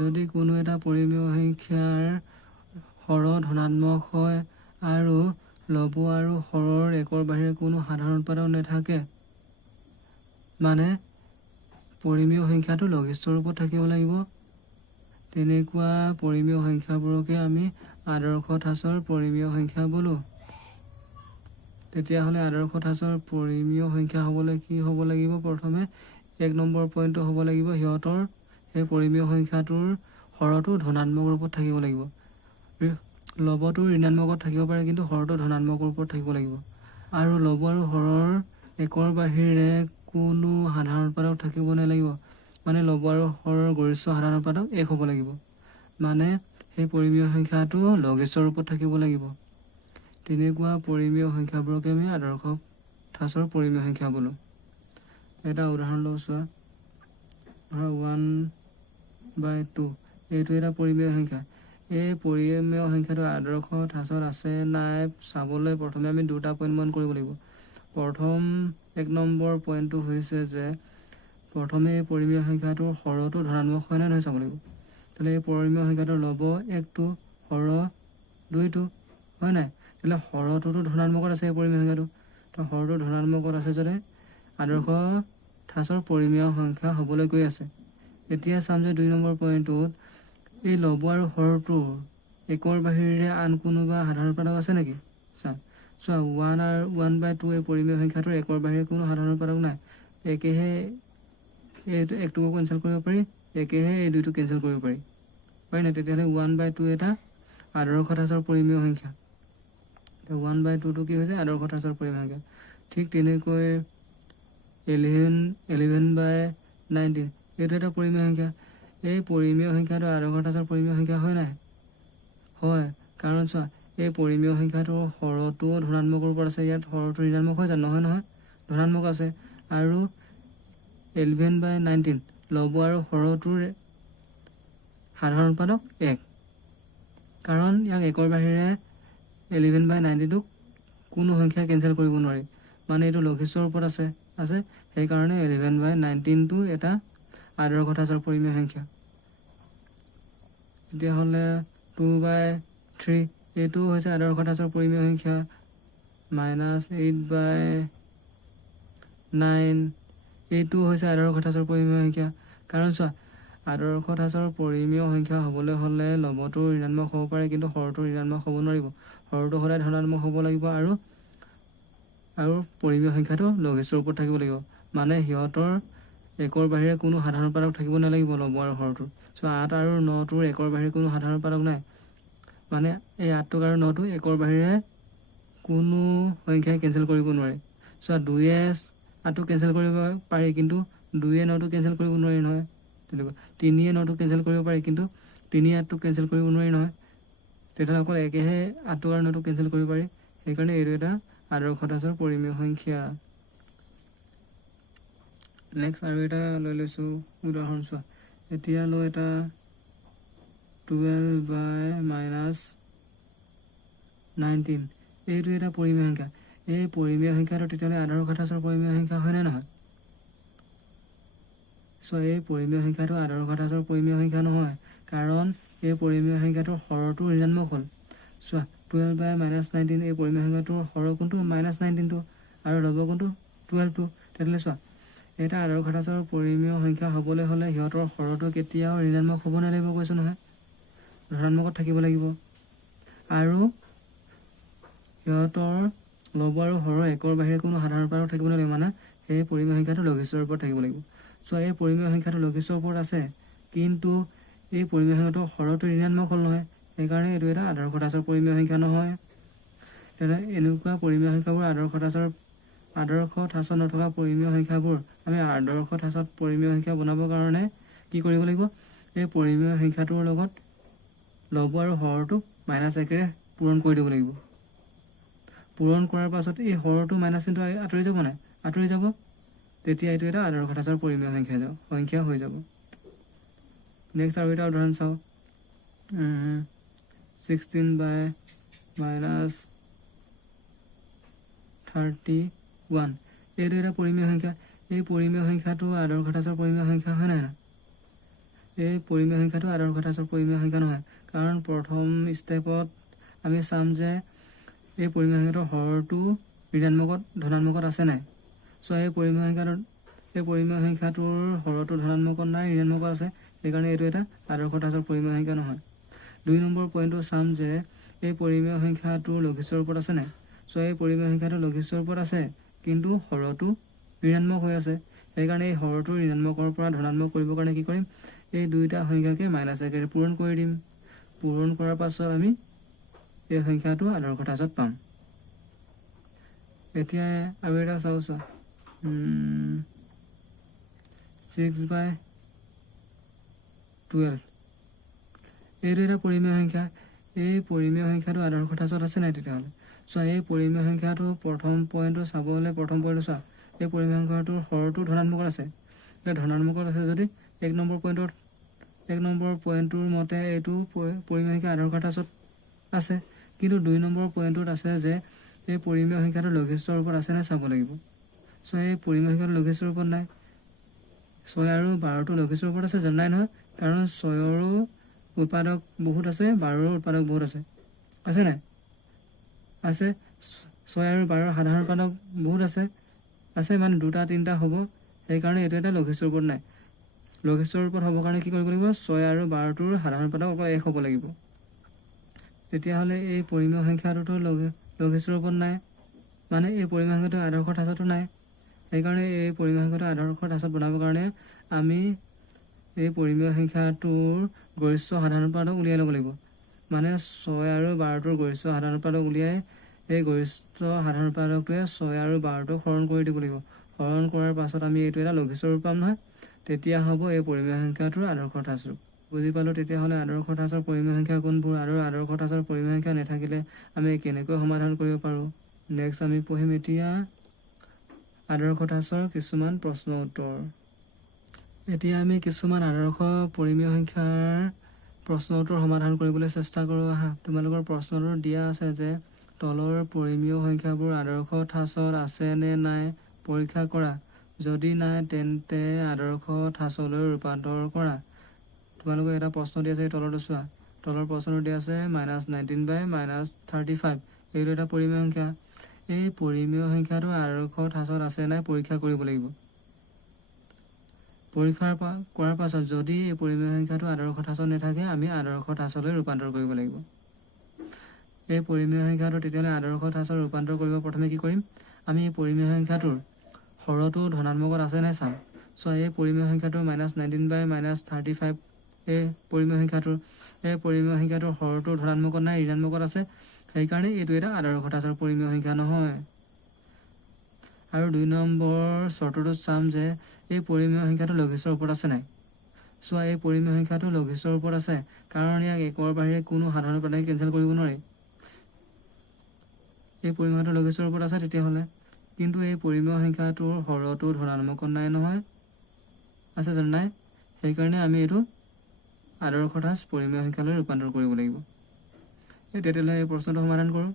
যদি কোনো এটা পৰিমেয় সংখ্যাৰ হৰ ধনাত্মক হয় আৰু লব আৰু হৰৰ একৰ বাহিৰে কোনো সাধাৰণ উৎপাদক নাথাকে, মানে পৰিমেয় সংখ্যাটো লঘিষ্ঠ ৰূপত থাকিব লাগিব। তেনেকুৱা পৰিমেয় সংখ্যাবোৰকে আমি আদৰ্শ ঠাঁচৰ পৰিমেয় সংখ্যা বোলোঁ। তেতিয়াহ'লে আদৰ্শ ঠাঁচৰ পৰিমেয় সংখ্যা হ'বলৈ কি হ'ব লাগিব, প্ৰথমে 1 নম্বৰ পইণ্টটো হ'ব লাগিব সিহঁতৰ সেই পৰিমেয় সংখ্যাটোৰ হৰটো ধনাত্মক ৰূপত থাকিব লাগিব। লবটো ঋণাত্মকত থাকিব পাৰে কিন্তু হৰটো ধনাত্মকৰ ওপৰত থাকিব লাগিব। আৰু লব আৰু হৰৰ একৰ বাহিৰে কোনো সাধাৰণ উৎপাদক থাকিব নালাগিব। মানে লব আৰু হৰৰ গৰিষ্ঠ সাধাৰণ উৎপাদক 1 হ'ব লাগিব। মানে সেই পৰিমেয় সংখ্যাটো লঘিষ্ঠৰ ৰূপত থাকিব লাগিব। তেনেকুৱা পৰিমেয় সংখ্যাবোৰকে আমি আদৰ্শ ঠাঁচৰ পৰিমেয় সংখ্যা বোলো। এটা উদাহৰণ লওঁ চোৱা। ধৰা 1/2 এইটো এটা পৰিমেয় সংখ্যা। এই পৰিমেয় সংখ্যাটো আদৰ্শ ঠাঁচত আছে নাই চাবলৈ প্ৰথমে আমি দুটা পইণ্ট মন কৰিব লাগিব। প্ৰথম 1 নম্বৰ পইণ্টটো হৈছে যে প্ৰথমে এই পৰিমেয় সংখ্যাটোৰ হৰটো ধনাত্মক হয় নে নহয় চাব লাগিব। তেতিয়াহ'লে এই পৰিমেয় সংখ্যাটোৰ লব 1টো হৰ 2টো হয় নাই। তেতিয়াহ'লে হৰটোতো ধনাত্মকত আছে এই পৰিমেয় সংখ্যাটো। তো হৰটো ধনাত্মকত আছে যদি আদৰ্শ ঠাঁচৰ পৰিমেয় সংখ্যা হ'বলৈ গৈ আছে। এতিয়া চাম যে 2 নম্বৰ পইণ্টটোত এই লব আৰু হৰটোৰ একৰ বাহিৰে আন কোনোবা সাধাৰণ উৎপাদক আছে নেকি চাম। চোৱা 1/2 এই পৰিমেয় সংখ্যাটোৰ একৰ বাহিৰে কোনো সাধাৰণ উৎপাদক নাই। একেহে এইটো 1টোকো কেঞ্চেল কৰিব পাৰি, একেহে এই 2টো কেঞ্চেল কৰিব পাৰি নাই। তেতিয়াহ'লে 1/2 এটা আদৰ্শ ঠাঁচৰ পৰিমেয় সংখ্যা। 1/2টো কি হৈছে আদৰ্শ ঠাঁচৰ পৰিমেয় সংখ্যা। ঠিক তেনেকৈ 11/19 এইটো এটা পৰিমেয় সংখ্যা। এই পৰিমেয় সংখ্যাটো আদৰ্শ ঠাঁচৰ পৰিমেয় সংখ্যা হয় নাই? হয়, কাৰণ চোৱা এই পৰিমেয় সংখ্যাটোৰ হৰটো ধনাত্মকৰ ওপৰত আছে। ইয়াত হৰটো ঋণাত্মক হয় জানো? নহয়, ধনাত্মক আছে। আৰু 11/19 লব আৰু হৰটোৰ সাধাৰণ উৎপাদক 1, কাৰণ ইয়াক একৰ বাহিৰে 11/19টোক কোনো সংখ্যাই কেঞ্চেল কৰিব নোৱাৰি। মানে এইটো লঘিষ্ঠৰ ওপৰত আছে সেইকাৰণে 11/19টো এটা আদৰ্শ ঠাঁচৰ পৰিমেয় সংখ্যা। তেতিয়াহ'লে 2/3 এইটো হৈছে আদৰ্শ ঠাঁচৰ পৰিমেয় সংখ্যা। -8/9 এইটো হৈছে আদৰ্শ ঠাঁচৰ পৰিমেয় সংখ্যা। কাৰণ চোৱা আদৰ্শ ঠাঁচৰ পৰিমেয় সংখ্যা হ'বলৈ হ'লে লবটো ঋণাত্মক হ'ব পাৰে কিন্তু হৰটো ঋণাত্মক হ'ব নোৱাৰিব। হৰটো সদায় ধনাত্মক হ'ব লাগিব আৰু পৰিমেয় সংখ্যাটো লঘিষ্ঠৰ ওপৰত থাকিব লাগিব। মানে সিহঁতৰ একৰ বাহিৰে কোনো সাধাৰণ উৎপাদক থাকিব নালাগিব লব আৰু হৰটোৰ। চ' 8 আৰু 9টোৰ একৰ বাহিৰে কোনো সাধাৰণ উৎপাদক নাই। মানে এই 8টোক আৰু 9টো একৰ বাহিৰে কোনো সংখ্যাই কেঞ্চেল কৰিব নোৱাৰে। চ' 2য়ে 8টো কেঞ্চেল কৰিব পাৰি কিন্তু 2য়ে 9টো কেঞ্চেল কৰিব নোৱাৰি নহয়। তেনেকুৱা 3য়ে 9টো কেঞ্চেল কৰিব পাৰি কিন্তু 3য়ে 8টো কেঞ্চেল কৰিব নোৱাৰি নহয়। তেতিয়াহ'লে অকল একেহে 8টো আৰু 9টো কেঞ্চেল কৰিব পাৰি। সেইকাৰণে এইটো এটা আদৰ্শ ঠাঁচৰ পৰিমেয় সংখ্যা। নেক্সট আৰু এটা লৈ লৈছোঁ উদাহৰণ চোৱা। এতিয়া লৈ এটা 12/-19 এইটো এটা পৰিমেয় সংখ্যা। এই পৰিমেয় সংখ্যাটো তেতিয়াহ'লে আদৰ্শ ঠাঁচৰ পৰিমেয় সংখ্যা হয়নে নহয়? চ' এই পৰিমেয় সংখ্যাটো আদৰ্শ ঠাঁচৰ পৰিমেয় সংখ্যা নহয়, কাৰণ এই পৰিমেয় সংখ্যাটোৰ হৰটো ঋণাত্মক হ'ল। চোৱা 12/-19 এই পৰিমেয় সংখ্যাটোৰ হৰ কোনটো? -19টো আৰু লব কোনটো? 12টো। তেতিয়াহ'লে চোৱা এটা আদৰ্শ ঠাঁচৰ পৰিমেয় সংখ্যা হ'বলৈ হ'লে সিহঁতৰ হৰটো কেতিয়াও ঋণাত্মক হ'ব নালাগিব কৈছোঁ নহয়, ধনাত্মকত থাকিব লাগিব। আৰু সিহঁতৰ লব আৰু হৰৰ একৰ বাহিৰে কোনো সাধাৰণ উৎপাদক থাকিব নালাগিব। মানে সেই পৰিমেয় সংখ্যাটো লঘিষ্ঠৰ ওপৰত থাকিব লাগিব। চ' এই পৰিমেয় সংখ্যাটো লঘিষ্ঠৰ ওপৰত আছে কিন্তু এই পৰিমেয় সংখ্যাটো হৰটো ঋণাত্মক হ'ল নহয়, সেইকাৰণে এইটো এটা আদৰ্শ ঠাঁচৰ পৰিমেয় সংখ্যা নহয়। তেনে এনেকুৱা পৰিমেয় সংখ্যাবোৰ আদৰ্শ ঠাঁচত নথকা পৰিমেয় সংখ্যাবোৰ আমি আদৰ্শ ঠাঁচত পৰিমেয় সংখ্যা বনাবৰ কাৰণে কি কৰিব লাগিব? এই পৰিমেয় সংখ্যাটোৰ লগত লব আৰু হৰটোক -1ৰে পূৰণ কৰি দিব লাগিব। পূৰণ কৰাৰ পাছত এই হৰটো মাইনাছ চিনটো আঁতৰি যাব নাই? আঁতৰি যাব। তেতিয়া এইটো এটা আদৰ্শ ঠাঁচৰ পৰিমেয় সংখ্যা হৈ যাব। নেক্সট আৰু এটা উদাহৰণ চাওঁ। 16/-31 এইটো এটা পৰিমেয় সংখ্যা। এই পৰিমেয় সংখ্যাটো আদৰ্শ ঠাঁচৰ পৰিমেয় সংখ্যা হয় নাই? এই পৰিমেয় সংখ্যাটো আদৰ্শ ঠাঁচৰ পৰিমেয় সংখ্যা নহয়, কাৰণ প্ৰথম ষ্টেপত আমি চাম যে এই পৰিমেয় সংখ্যাটোৰ হৰটো ধনাত্মকত আছে নাই। চ' এই পৰিমেয় সংখ্যাটোৰ হৰটো ধনাত্মকত নাই, ঋণাত্মকত আছে। সেইকাৰণে এইটো এটা আদৰ্শ ঠাঁচৰ পৰিমেয় সংখ্যা নহয়। 2 নম্বৰ পইণ্টটো চাম যে এই পৰিমেয় সংখ্যাটো লঘিষ্ঠৰ ওপৰত আছে নাই। চ' এই পৰিমেয় সংখ্যাটো লঘিষ্ঠৰ ওপৰত আছে কিন্তু হৰটো ঋণাত্মক হৈ আছে। সেইকাৰণে এই হৰটো ঋণাত্মকৰ পৰা ধনাত্মক কৰিবৰ কাৰণে কি কৰিম? এই দুইটা সংখ্যাকে -1ৰে পূৰণ কৰি দিম। পূৰণ কৰাৰ পাছত আমি এই সংখ্যাটো আদৰ্শ ঠাঁচত পাম। এতিয়া আৰু এটা চাওঁ চোৱা 6/12 এইটো এটা পৰিমেয় সংখ্যা। এই পৰিমেয় সংখ্যাটো আদৰ্শ ঠাঁচত আছে নাই তেতিয়াহ'লে চোৱা এই পৰিমেয় সংখ্যাটো প্ৰথম পইণ্টটো চাব হ'লে প্ৰথম পইণ্টটো চোৱা এই পৰিমেয় সংখ্যাটোৰ হৰটো ধনাত্মকত আছে। এতিয়া ধনাত্মকত আছে যদি 1 নম্বৰ পইণ্টটোৰ মতে এইটো পৰিমেয় সংখ্যা আদৰ্শ ঠাঁচত আছে, কিন্তু 2 নম্বৰ পইণ্টটোত আছে যে এই পৰিমেয় সংখ্যাটো লঘিষ্ঠ ৰূপত আছে নে চাব লাগিব। চোৱা এই পৰিমেয় সংখ্যাটো লঘিষ্ঠ ৰূপত নাই। 6 আৰু 12টো লঘিষ্ঠ ৰূপত আছে যেন নাই নহয়, কাৰণ 6ৰো উৎপাদক বহুত আছে, 12ৰো উৎপাদক বহুত আছে। আছে নাই? আছে। 6 আৰু 12ৰ সাধাৰণ উৎপাদক বহুত আছে মানে 2টা 3টা হ'ব, সেইকাৰণে এইটো এটা লঘিষ্ঠ ৰূপত নাই। লঘিষ্ঠ ৰূপত হ'বৰ কাৰণে কি কৰিব লাগিব 6 আৰু 12টোৰ সাধাৰণ উৎপাদক অকল 1 হ'ব লাগিব। তেতিয়াহ'লে এই পৰিমেয় সংখ্যাটোতো লঘিষ্ঠ ৰূপত নাই, মানে এই পৰিমেয় সংখ্যাটো আদৰ্শ ঠাঁচতো নাই। সেইকাৰণে এই পৰিমেয় সংখ্যাটো আদৰ্শ ঠাঁচত বনাবৰ কাৰণে আমি এই পৰিমেয় সংখ্যাটোৰ গৰিষ্ঠ সাধাৰণ উৎপাদক উলিয়াই ল'ব লাগিব। মানে 6 আৰু 12টোৰ গৰিষ্ঠ সাধাৰণ উৎপাদক উলিয়াই এই গৰিষ্ঠ সাধাৰণ উৎপাদকটোৱে 6 আৰু 12টোক হৰণ কৰি দিব লাগিব। হৰণ কৰাৰ পাছত আমি এইটো এটা লঘিষ্ঠ ৰূপ পাম নহয়, তেতিয়া হ'ব এই পৰিমেয় সংখ্যাটোৰ আদৰ্শ ঠাঁচ ৰূপ। বুজি পালোঁ। তেতিয়াহ'লে আদৰ্শ ঠাঁচৰ পৰিমেয় সংখ্যা কোনবোৰ আৰু আদৰ্শ ঠাঁচৰ পৰিমেয় সংখ্যা নাথাকিলে আমি কেনেকৈ সমাধান কৰিব পাৰোঁ। নেক্সট আমি পঢ়িম এতিয়া আদৰ্শ ঠাঁচৰ কিছুমান প্ৰশ্ন উত্তৰ। এতিয়া আমি কিছুমান আদৰ্শ পৰিমেয় সংখ্যাৰ প্ৰশ্ন উত্তৰ সমাধান কৰিবলৈ চেষ্টা কৰোঁ। আহা, তোমালোকৰ প্ৰশ্নটো দিয়া আছে যে তলৰ পৰিমেয় সংখ্যাবোৰ আদৰ্শ ঠাঁচত আছে নে নাই পৰীক্ষা কৰা। যদি নাই তেন্তে আদৰ্শ ঠাঁচলৈ ৰূপান্তৰ কৰা। তোমালোকৰ এটা প্ৰশ্ন দিয়া আছে, তলৰটো চোৱা। তলৰ প্ৰশ্নটো দিয়া আছে -19/-35 এইটো এটা পৰিমেয় সংখ্যা। এই পৰিমেয় সংখ্যাটো আদৰ্শ ঠাঁচত আছে নাই পৰীক্ষা কৰিব লাগিব। পৰীক্ষা কৰাৰ পাছত যদি এই পৰিমেয় সংখ্যাটো আদৰ্শ ঠাঁচত নাথাকে আমি আদৰ্শ ঠাঁচলৈ ৰূপান্তৰ কৰিব লাগিব। এই পৰিমেয় সংখ্যাটো তেতিয়াহ'লে আদৰ্শ ঠাঁচত ৰূপান্তৰ কৰিব প্ৰথমে কি কৰিম, আমি এই পৰিমেয় সংখ্যাটোৰ হৰটো ধনাত্মকত আছে নাই চাম। চোৱা এই পৰিমেয় সংখ্যাটোৰ -19/-35 এই পৰিমেয় সংখ্যাটোৰ হৰটো ধনাত্মকত নাই, ঋণাত্মকত আছে, সেইকাৰণে এইটো এটা আদৰ্শ ঠাঁচৰ পৰিমেয় সংখ্যা নহয়। আৰু 2 নম্বৰ চৰ্তটোত চাম যে এই পৰিমেয় সংখ্যাটো লঘিষ্ঠ ৰূপত আছে নাই। চোৱা এই পৰিমেয় সংখ্যাটো লঘিষ্ঠ ৰূপত আছে, কাৰণ ইয়াক 1ৰ বাহিৰে কোনো সাধাৰণ উৎপাদকে কেঞ্চেল কৰিব নোৱাৰি। এই পৰিমেয় সংখ্যাটো লঘিষ্ঠ ৰূপত আছে তেতিয়াহ'লে, কিন্তু এই পৰিমেয় সংখ্যাটোৰ হৰটো ধনাত্মকত নাই নহয়, আছে জানো নাই, সেইকাৰণে আমি এইটো আদৰ্শ ঠাঁচ পৰিমেয় সংখ্যালৈ ৰূপান্তৰ কৰিব লাগিব। তেতিয়াহ'লে এই প্ৰশ্নটো সমাধান কৰোঁ।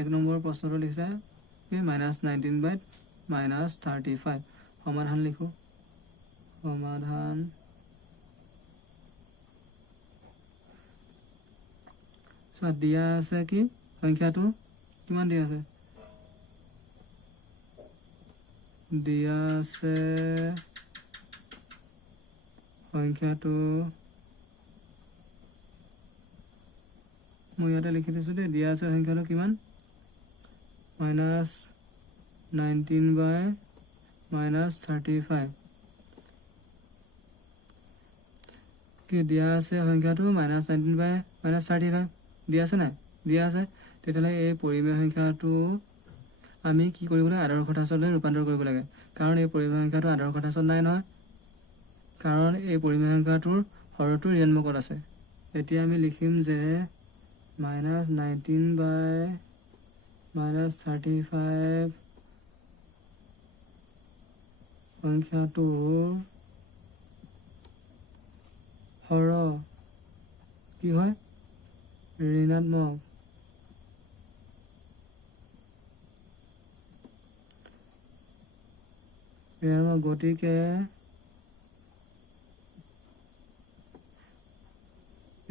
1 নম্বৰ প্ৰশ্নটো লিখিছে -19/-35 সমাধান লিখোঁ। সমাধান চোৱা দিয়া আছে কি সংখ্যাটো কিমান দিয়া আছে, দিয়া আছে সংখ্যাটো মই ইয়াতে লিখি দিছোঁ দেই। দিয়া আছে সংখ্যাটো কিমান -19/-35 কি দিয়া আছে সংখ্যাটো -19/-35 দিয়া আছে নাই, দিয়া আছে। তেতিয়াহ'লে এই পৰিমেয় সংখ্যাটো আমি কি কৰিব লাগে আদৰ্শ ঠাঁচলৈ ৰূপান্তৰ কৰিব লাগে, কাৰণ এই পৰিমেয় সংখ্যাটো আদৰ্শ ঠাঁচত নাই নহয়, কাৰণ এই পৰিমেয় সংখ্যাটোৰ হৰটো ঋণাত্মকত আছে। এতিয়া আমি লিখিম যে -19/-35 সংখ্যাটোৰ হৰ কি হয় ঋণাত্মক। গতিকে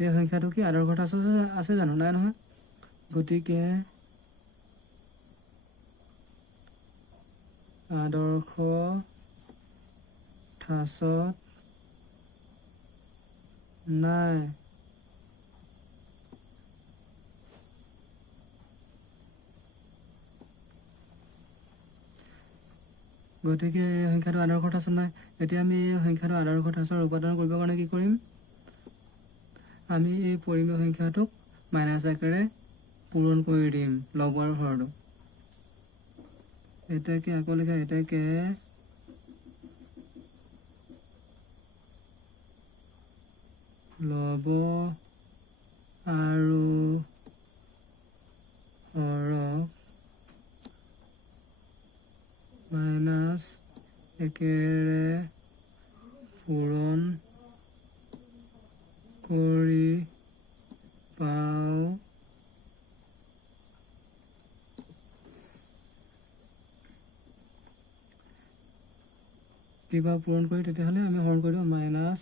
এই সংখ্যাটো কি আদৰ্শ ঠাঁচত আছে জানো, নাই নহয়, গতিকে আদৰ্শ ঠাঁচত নাই। গতিকে এই সংখ্যাটো আদৰ্শ ঠাঁচত নাই। এতিয়া আমি এই সংখ্যাটো আদৰ্শ ঠাঁচত ৰূপান্তৰ কৰিবৰ কাৰণে কি কৰিম, আমি এই পৰিমেয় সংখ্যাটোক মাইনাছ একেৰে পূৰণ কৰি দিম লব আৰু হৰটো এটাকে আকৌ লিখা এটাকে লব আৰু হৰক মাইনাছ একেৰে পূৰণ কৰি পাওঁ কিবা পূৰণ কৰি তেতিয়াহ'লে আমি হৰণ কৰি দিওঁ মাইনাছ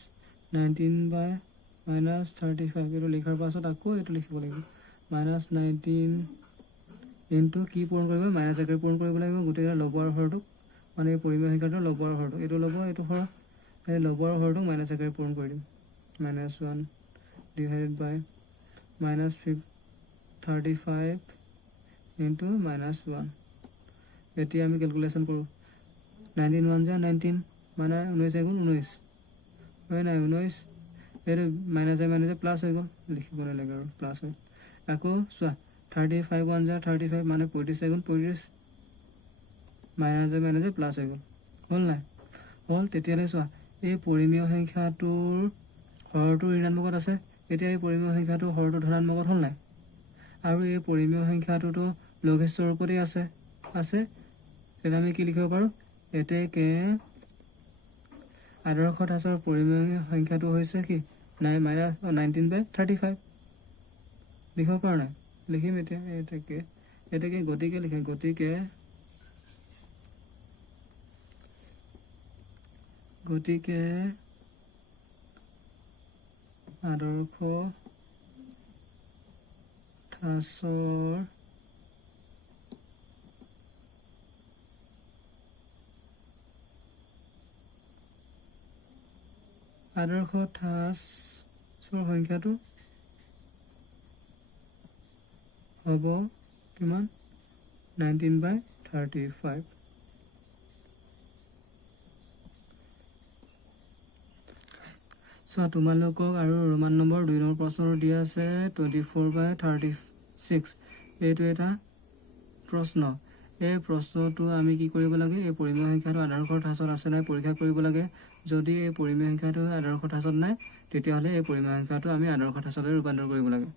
19/-35 এইটো লিখাৰ পাছত আকৌ এইটো লিখিব লাগিব মাইনাছ 19 ইনটু কি পূৰণ কৰিব মাইনাছ একেৰে পূৰণ কৰিব লাগিব গোটেইকেইটা লব আৰু হৰটোক মানে এই পৰিমেয় সংখ্যাটো লব আৰু হৰটোক এইটো ল'ব এইটো হৰক এই লব আৰু হৰটোক মাইনাছ একেৰে পূৰণ কৰি দিম -1 ডিভাইডেড বাই -35 ইনটু -1 এতিয়া আমি কেলকুলেশ্যন কৰোঁ 19 1 যা 19 মানে 19 এগুণ 19 হয় নাই 19 এইটো মাইনাছে প্লাছ হৈ গ'ল লিখিব নালাগে আৰু প্লাছ হয় আকৌ চোৱা 35 1 যা 35 মানে 35 এগুণ 35 মাইনাছে প্লাছ হৈ গ'ল হ'ল নাই হ'ল তেতিয়াহ'লে চোৱা এই পৰিমেয় সংখ্যাটোৰ হৰটো ঋণাত্মকত আছে এতিয়া এই পৰিমেয় সংখ্যাটো হৰটো ধনাত্মকত হ'ল নাই আৰু এই পৰিমেয় সংখ্যাটোতো লঘিষ্ঠ ৰূপতেই আছে তেতিয়া আমি কি লিখিব পাৰোঁ এতেকে আদৰ্শ ঠাচৰ পৰিমেয় সংখ্যাটো হৈছে কি -19/35 লিখিব পৰা নাই লিখিম এতিয়া এতেকে গতিকে লিখিম গতিকে আদৰ্শ ঠাচৰ সংখ্যাটো হ'ব কিমান 19/35 চোৱা তোমালোকক আৰু ৰোমান নম্বৰ 2 নম্বৰ প্ৰশ্নটো দিয়া আছে 24/36 এইটো এটা প্ৰশ্ন এই প্ৰশ্নটো আমি কি কৰিব লাগে এই পৰিমেয় সংখ্যাটো আদৰ্শ ঠাচত আছে নাই পৰীক্ষা কৰিব লাগে যদি এই পৰিমেয় সংখ্যাটো আদৰ্শ ঠাচত নাই তেতিয়াহ'লে এই পৰিমেয় সংখ্যাটো আমি আদৰ্শ ঠাচলৈ ৰূপান্তৰ কৰিব লাগে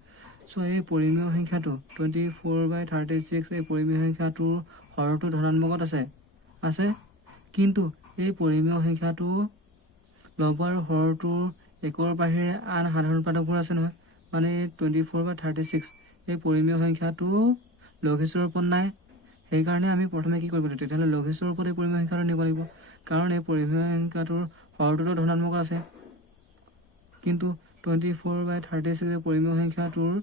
চ' এই পৰিমেয় সংখ্যাটো 24/36 এই পৰিমেয় সংখ্যাটোৰ হৰটো ধনাত্মকত আছে কিন্তু এই পৰিমেয় সংখ্যাটো লব আৰু হৰটোৰ একৰ বাহিৰে আন সাধাৰণ উৎপাদকবোৰ আছে নহয় মানে 24/36 এই পৰিমেয় সংখ্যাটো লঘিষ্ঠ ৰূপত নাই সেইকাৰণে আমি প্ৰথমে কি কৰিব লাগিব তেতিয়াহ'লে লঘিষ্ঠ ৰূপত এই পৰিমেয় সংখ্যাটো নিব লাগিব কাৰণ এই পৰিমেয় সংখ্যাটোৰ হৰটোতো ধনাত্মক আছে কিন্তু 24/36 এই পৰিমেয় সংখ্যাটোৰ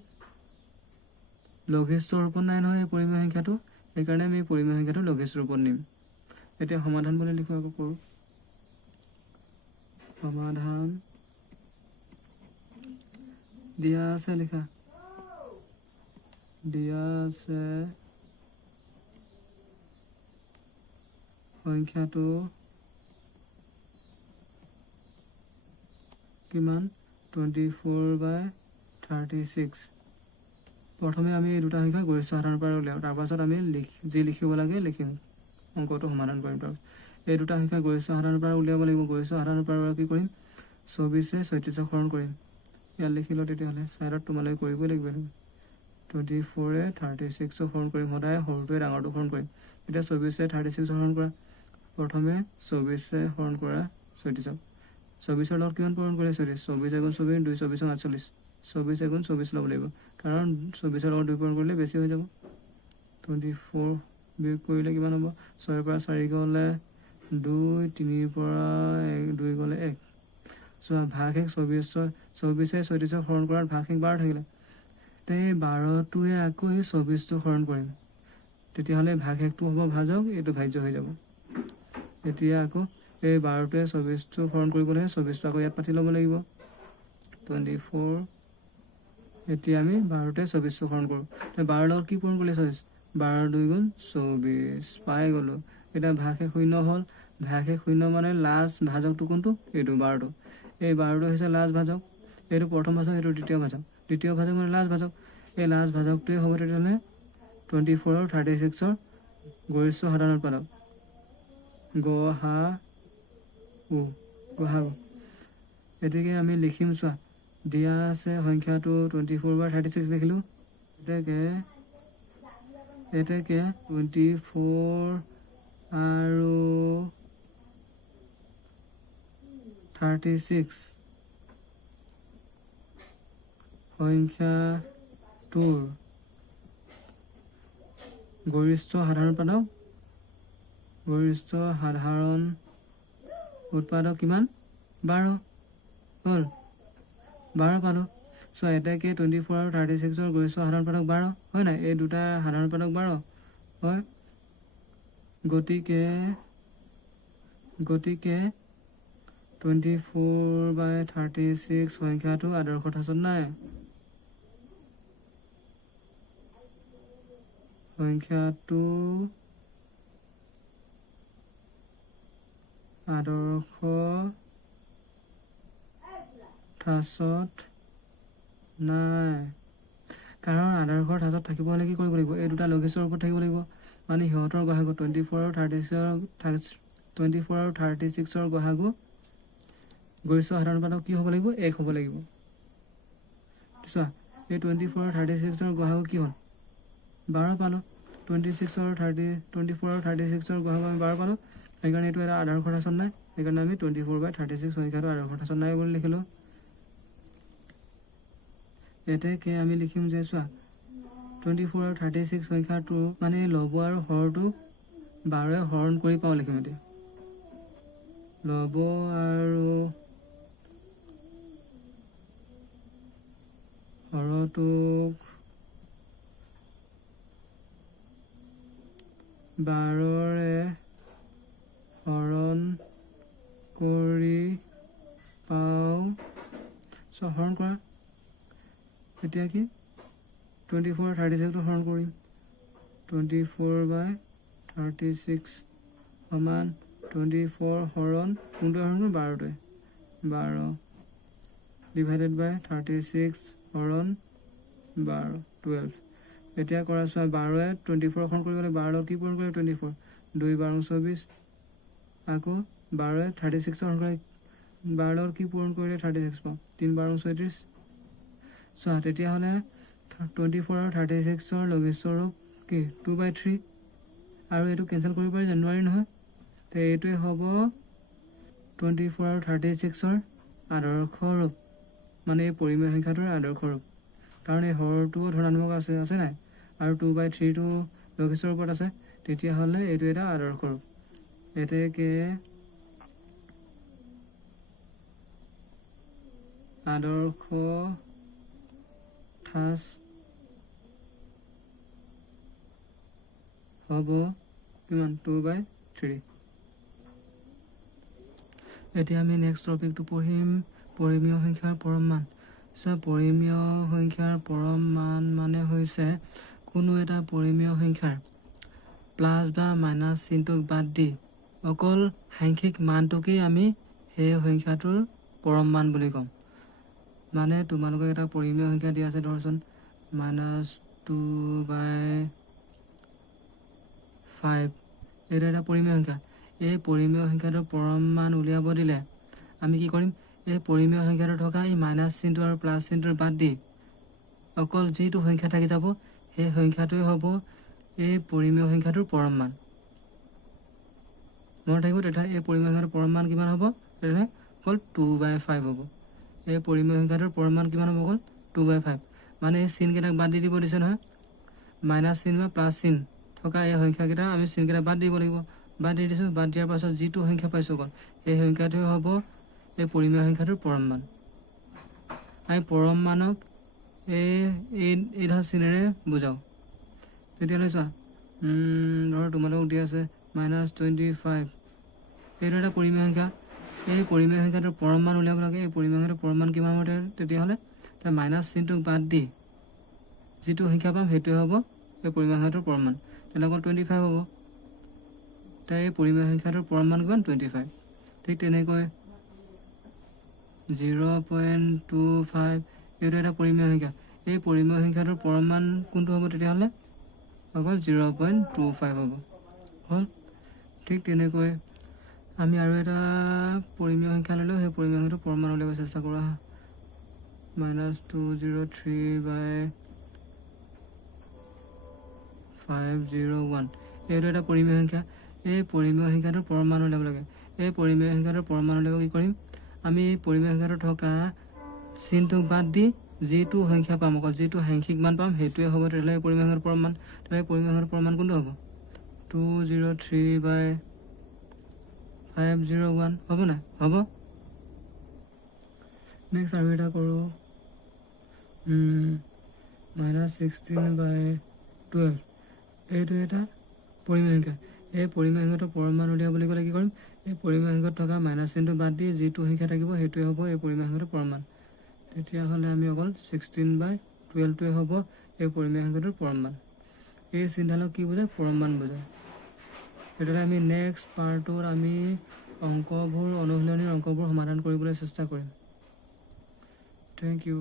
লঘিষ্ঠ ৰূপত নাই নহয় এই পৰিমেয় সংখ্যাটো সেইকাৰণে আমি এই পৰিমেয় সংখ্যাটো লঘিষ্ঠ ৰূপত নিম এতিয়া সমাধান বুলি লিখো আকৌ কৰোঁ সমাধান দিয়া আছে লিখা দিয়া আছে সংখ্যাটো কিমান 24/36 প্ৰথমে আমি এই দুটা সংখ্যা গৰিষ্ঠ সাধাৰণ পৰা উলিয়াওঁ তাৰপাছত আমি যি লিখিব লাগে লিখিম অংকটো সমাধান কৰিম এই দুটা সংখ্যা গৰিষ্ঠ সাধাৰণ পৰা উলিয়াব লাগিব গৰিষ্ঠ সাধাৰণ পৰা কি কৰিম 24 36 হৰণ কৰিম ইয়াত লিখিলো তেতিয়াহ'লে চাইডত তোমালোকে কৰিবই লাগিব 24 36 হৰণ কৰিম সদায় সৰুটোৱে ডাঙৰটো হৰণ কৰিম এতিয়া 24 36 হৰণ কৰা প্ৰথমে 24 হৰণ কৰা 36 24 লগত কিমান পূৰণ কৰে 24 এগুণ 24 2 24 48 24 এগুণ 24 ল'ব লাগিব কাৰণ 24 লগত 2 পূৰণ কৰিলে বেছি হৈ যাব 24 বিয়োগ কৰিলে কিমান হ'ব 6 পৰা 4 গ'লে 2 3 পৰা 2 গ'লে 1 চোৱা ভাগ 1 24 36 হৰণ কৰাত ভাগ 12 থাকিলে তে 12টোৱে আকৌ এই 24টো হৰণ কৰিম তেতিয়াহ'লে ভাগ 1টো হ'ব ভাজক এইটো ভাজ্য হৈ যাব এতিয়া আকৌ এই 12টোৱে 24টো হৰণ কৰিবলৈ 24টো আকৌ ইয়াত পাতি ল'ব লাগিব 24 এতিয়া আমি 12টোৱে 24টো হৰণ কৰোঁ 12 লগত কি পূৰণ কৰিলে 24 12 2 গুণ 24 পাই গ'লোঁ এতিয়া ভাগ 0 হ'ল ভাগ 0 মানে লাষ্ট ভাজকটো কোনটো এইটো 12টো এই 12টো হৈছে লাষ্ট ভাজক এইটো প্ৰথম ভাজক এইটো দ্বিতীয় ভাজক মানে লাষ্ট ভাজক এই লাষ্ট ভাজকটোৱে হ'ব তেতিয়াহ'লে 24 আৰু 36 গৰিষ্ঠ সাধাৰণ উৎপাদক গহাগু। এতেকে আমি লিখিম চোৱা, দিয়া আছে সংখ্যাটো 24/36 লিখিলোঁ। এতেকে 24 আৰু 36 সংখ্যাটোৰ গৰিষ্ঠ সাধাৰণ উৎপাদক কিমান? 12 হ'ল, 12 পালোঁ। চ' এটাকে 24 আৰু 36 গৰিষ্ঠ সাধাৰণ উৎপাদক 12 হয় নাই? এই দুটা সাধাৰণ উৎপাদক 12 হয়। গতিকে 24/36 সংখ্যাটো আদৰ্শ ঠাঁচত নাই। সংখ্যাটো আদৰ্শ ঠাঁচত নাই, কাৰণ আদৰ্শ ঠাঁচত থাকিব হ'লে কি কৰিব লাগিব? এই দুটা লঘিষ্ঠৰ ওপৰত থাকিব লাগিব, মানে সিহঁতৰ গহাগু 24 আৰু 36 গহাগু গৰিষ্ঠ সাধাৰণ উৎপাদক কি হ'ব লাগিব? 1 হ'ব লাগিব। চোৱা, এই 24 আৰু 36 গহাগু কি হ'ল? 12 পালোঁ। 24 আৰু 36 গহাগু আমি 12 পালোঁ। সেইকাৰণে এইটো এটা আদৰ্শ ঠাঁচত নাই, সেইকাৰণে আমি 24/36 সংখ্যাটো আদৰ্শ ঠাঁচত নাই বুলি লিখিলোঁ। এতেকে আমি লিখিম যে চোৱা, 24 আৰু 36 সংখ্যাটো মানে লব আৰু হৰটো 12 হৰণ কৰি পাওঁ লিখিম। এতিয়া লব আৰু হৰটোক 12ৰে হৰণ কৰি পাওঁ। চ' হৰণ কৰা, এতিয়া কি 24 আৰু 36 হৰণ কৰিম। 24/36 সমান 24 হৰণ কোনটোৱে হৰণ কৰিম? 12টোৱে। 12 ডিভাইডেড বাই 36 হৰণ 12 12। এতিয়া কৰা চোৱা, 12ৰে 24 হৰণ কৰিবলৈ 12 কি পূৰণ কৰিলে? 24 2 12 24। আকৌ 12ৰে 36 হৰণ কৰি 12 কি পূৰণ কৰিলে? 36 পাওঁ, 3 12 34। চোৱা, তেতিয়াহ'লে 24 আৰু 36 লঘিষ্ঠ ৰূপ কি? 2/3, আৰু এইটো কেঞ্চেল কৰিব পাৰি যে? নোৱাৰি নহয়। তো এইটোৱে হ'ব 24 আৰু 36 আদৰ্শ ৰূপ, মানে এই পৰিমেয় সংখ্যাটোৰ আদৰ্শ ৰূপ, কাৰণ এই হৰটোও ধনাত্মক আছে নাই, আৰু 2/3টো লঘিষ্ঠৰ ওপৰত আছে, তেতিয়াহ'লে এইটো এটা আদৰ্শ ৰূপ। এতেকে আদৰ্শ ঠাঁচ হ'ব কিমান? 2/3। এতিয়া আমি নেক্সট টপিকটো পঢ়িম, পৰিমেয় সংখ্যাৰ পৰম মান। পৰিমেয় সংখ্যাৰ পৰম মান মানে হৈছে কোনো এটা পৰিমেয় সংখ্যাৰ প্লাছ বা মাইনাছ চিনটোক বাদ দি অকল সাংখ্যিক মানটোকেই আমি সেই সংখ্যাটোৰ পৰম মান বুলি ক'ম। মানে তোমালোকক এটা পৰিমেয় সংখ্যা দিয়া আছে, ধৰচোন -2/5, এইটো এটা পৰিমেয় সংখ্যা। এই পৰিমেয় সংখ্যাটোৰ পৰম মান উলিয়াব দিলে আমি কি কৰিম? এই পৰিমেয় সংখ্যাটো থকা এই মাইনাছ চিনটো আৰু প্লাছ চিনটোৰ বাদ দি অকল যিটো সংখ্যা থাকি যাব সেই সংখ্যাটোৱে হ'ব এই পৰিমেয় সংখ্যাটোৰ পৰম মান। মনত থাকিব তেতিয়া এই পৰিমেয় সংখ্যাটোৰ পৰম মান কিমান হ'ব? তেতিয়াহ'লে অকল 2/5 হ'ব। এই পৰিমেয় সংখ্যাটোৰ পৰম মান কিমান হ'ব? অকল 2/5। মানে এই চিনকেইটাক বাদ দি দিব দিছে নহয়, মাইনাছ চিন বা প্লাছ চিন থকা এই সংখ্যাকেইটা আমি চিনকেইটা বাদ দিব লাগিব। বাদ দি দিছোঁ, বাদ দিয়াৰ পাছত যিটো সংখ্যা পাইছোঁ অকল এই সংখ্যাটোৱে হ'ব এই পৰিমেয় সংখ্যাটোৰ পৰম মান। আমি পৰম মানক এই ধৰ চিনেৰে বুজাওঁ। তেতিয়াহ'লে চোৱা, ধৰ তোমালোকক দিয়া আছে -25, এইটো এটা পৰিমেয় সংখ্যা। এই পৰিমেয় সংখ্যাটোৰ পৰম মান উলিয়াব লাগে। এই পৰিমেয় সংখ্যাটোৰ পৰম মান কিমান হ'ব? তেতিয়াহ'লে মাইনাছ চিনটোক বাদ দি যিটো সংখ্যা পাম সেইটোৱে হ'ব এই পৰিমেয় সংখ্যাটোৰ পৰম মান। তেতিয়াহ'লে অকল 25 হ'ব। এই পৰিমেয় সংখ্যাটোৰ পৰম মান কিমান? 25। ঠিক তেনেকৈ 0.25, এইটো এটা পৰিমেয় সংখ্যা। এই পৰিমেয় সংখ্যাটোৰ পৰমাণ কোনটো হ'ব তেতিয়াহ'লে অকল 0.25 হ'ব হ'ল। ঠিক তেনেকৈ আমি আৰু এটা পৰিমেয় সংখ্যা ল'লেও সেই পৰিমেয় সংখ্যাটোৰ পৰমাণ উলিয়াব চেষ্টা কৰা -203/501 এইটো এটা পৰিমেয় সংখ্যা। এই পৰিমেয় সংখ্যাটোৰ পৰমাণ উলিয়াব লাগে। এই পৰিমেয় সংখ্যাটোৰ পৰমাণ উলিয়াব কি কৰিম, আমি এই পৰিমেয় সংখ্যাটো থকা চিনটোক বাদ দি যিটো সংখ্যা পাম, অকল যিটো সাংখ্যিক মান পাম সেইটোৱে হ'ব তেতিয়াহ'লে এই পৰিমেয় সংখ্যাটোৰ পৰমাণ। তেতিয়াহ'লে এই পৰিমেয় সংখ্যাটোৰ পৰমাণ কোনটো হ'ব 203/501 হ'ব নাই? হ'ব। নেক্সট আৰু এটা কৰোঁ -16/12 এইটো এটা পৰিমেয় সংখ্যা। এই পৰিমেয় সংখ্যাটোৰ পৰমাণ উলিয়াব বুলি ক'লে কি কৰিম, এই পৰিমেয় সংখ্যাত থকা মাইনাছ চিনটো বাদ দি যিটো সংখ্যা থাকিব সেইটোৱে হ'ব এই পৰিমেয় সংখ্যাটোৰ পৰমাণ। তেতিয়াহ'লে আমি অকল 16/12টোৱে হ'ব এই পৰিমেয় সংখ্যাটোৰ পৰমাণ। এই চিনডালক কি বুজায়, পৰমাণ বুজায়। তেতিয়াহ'লে আমি নেক্সট পাৰ্টটোত আমি অনুশীলনীৰ অংকবোৰ সমাধান কৰিবলৈ চেষ্টা কৰিম। Thank U.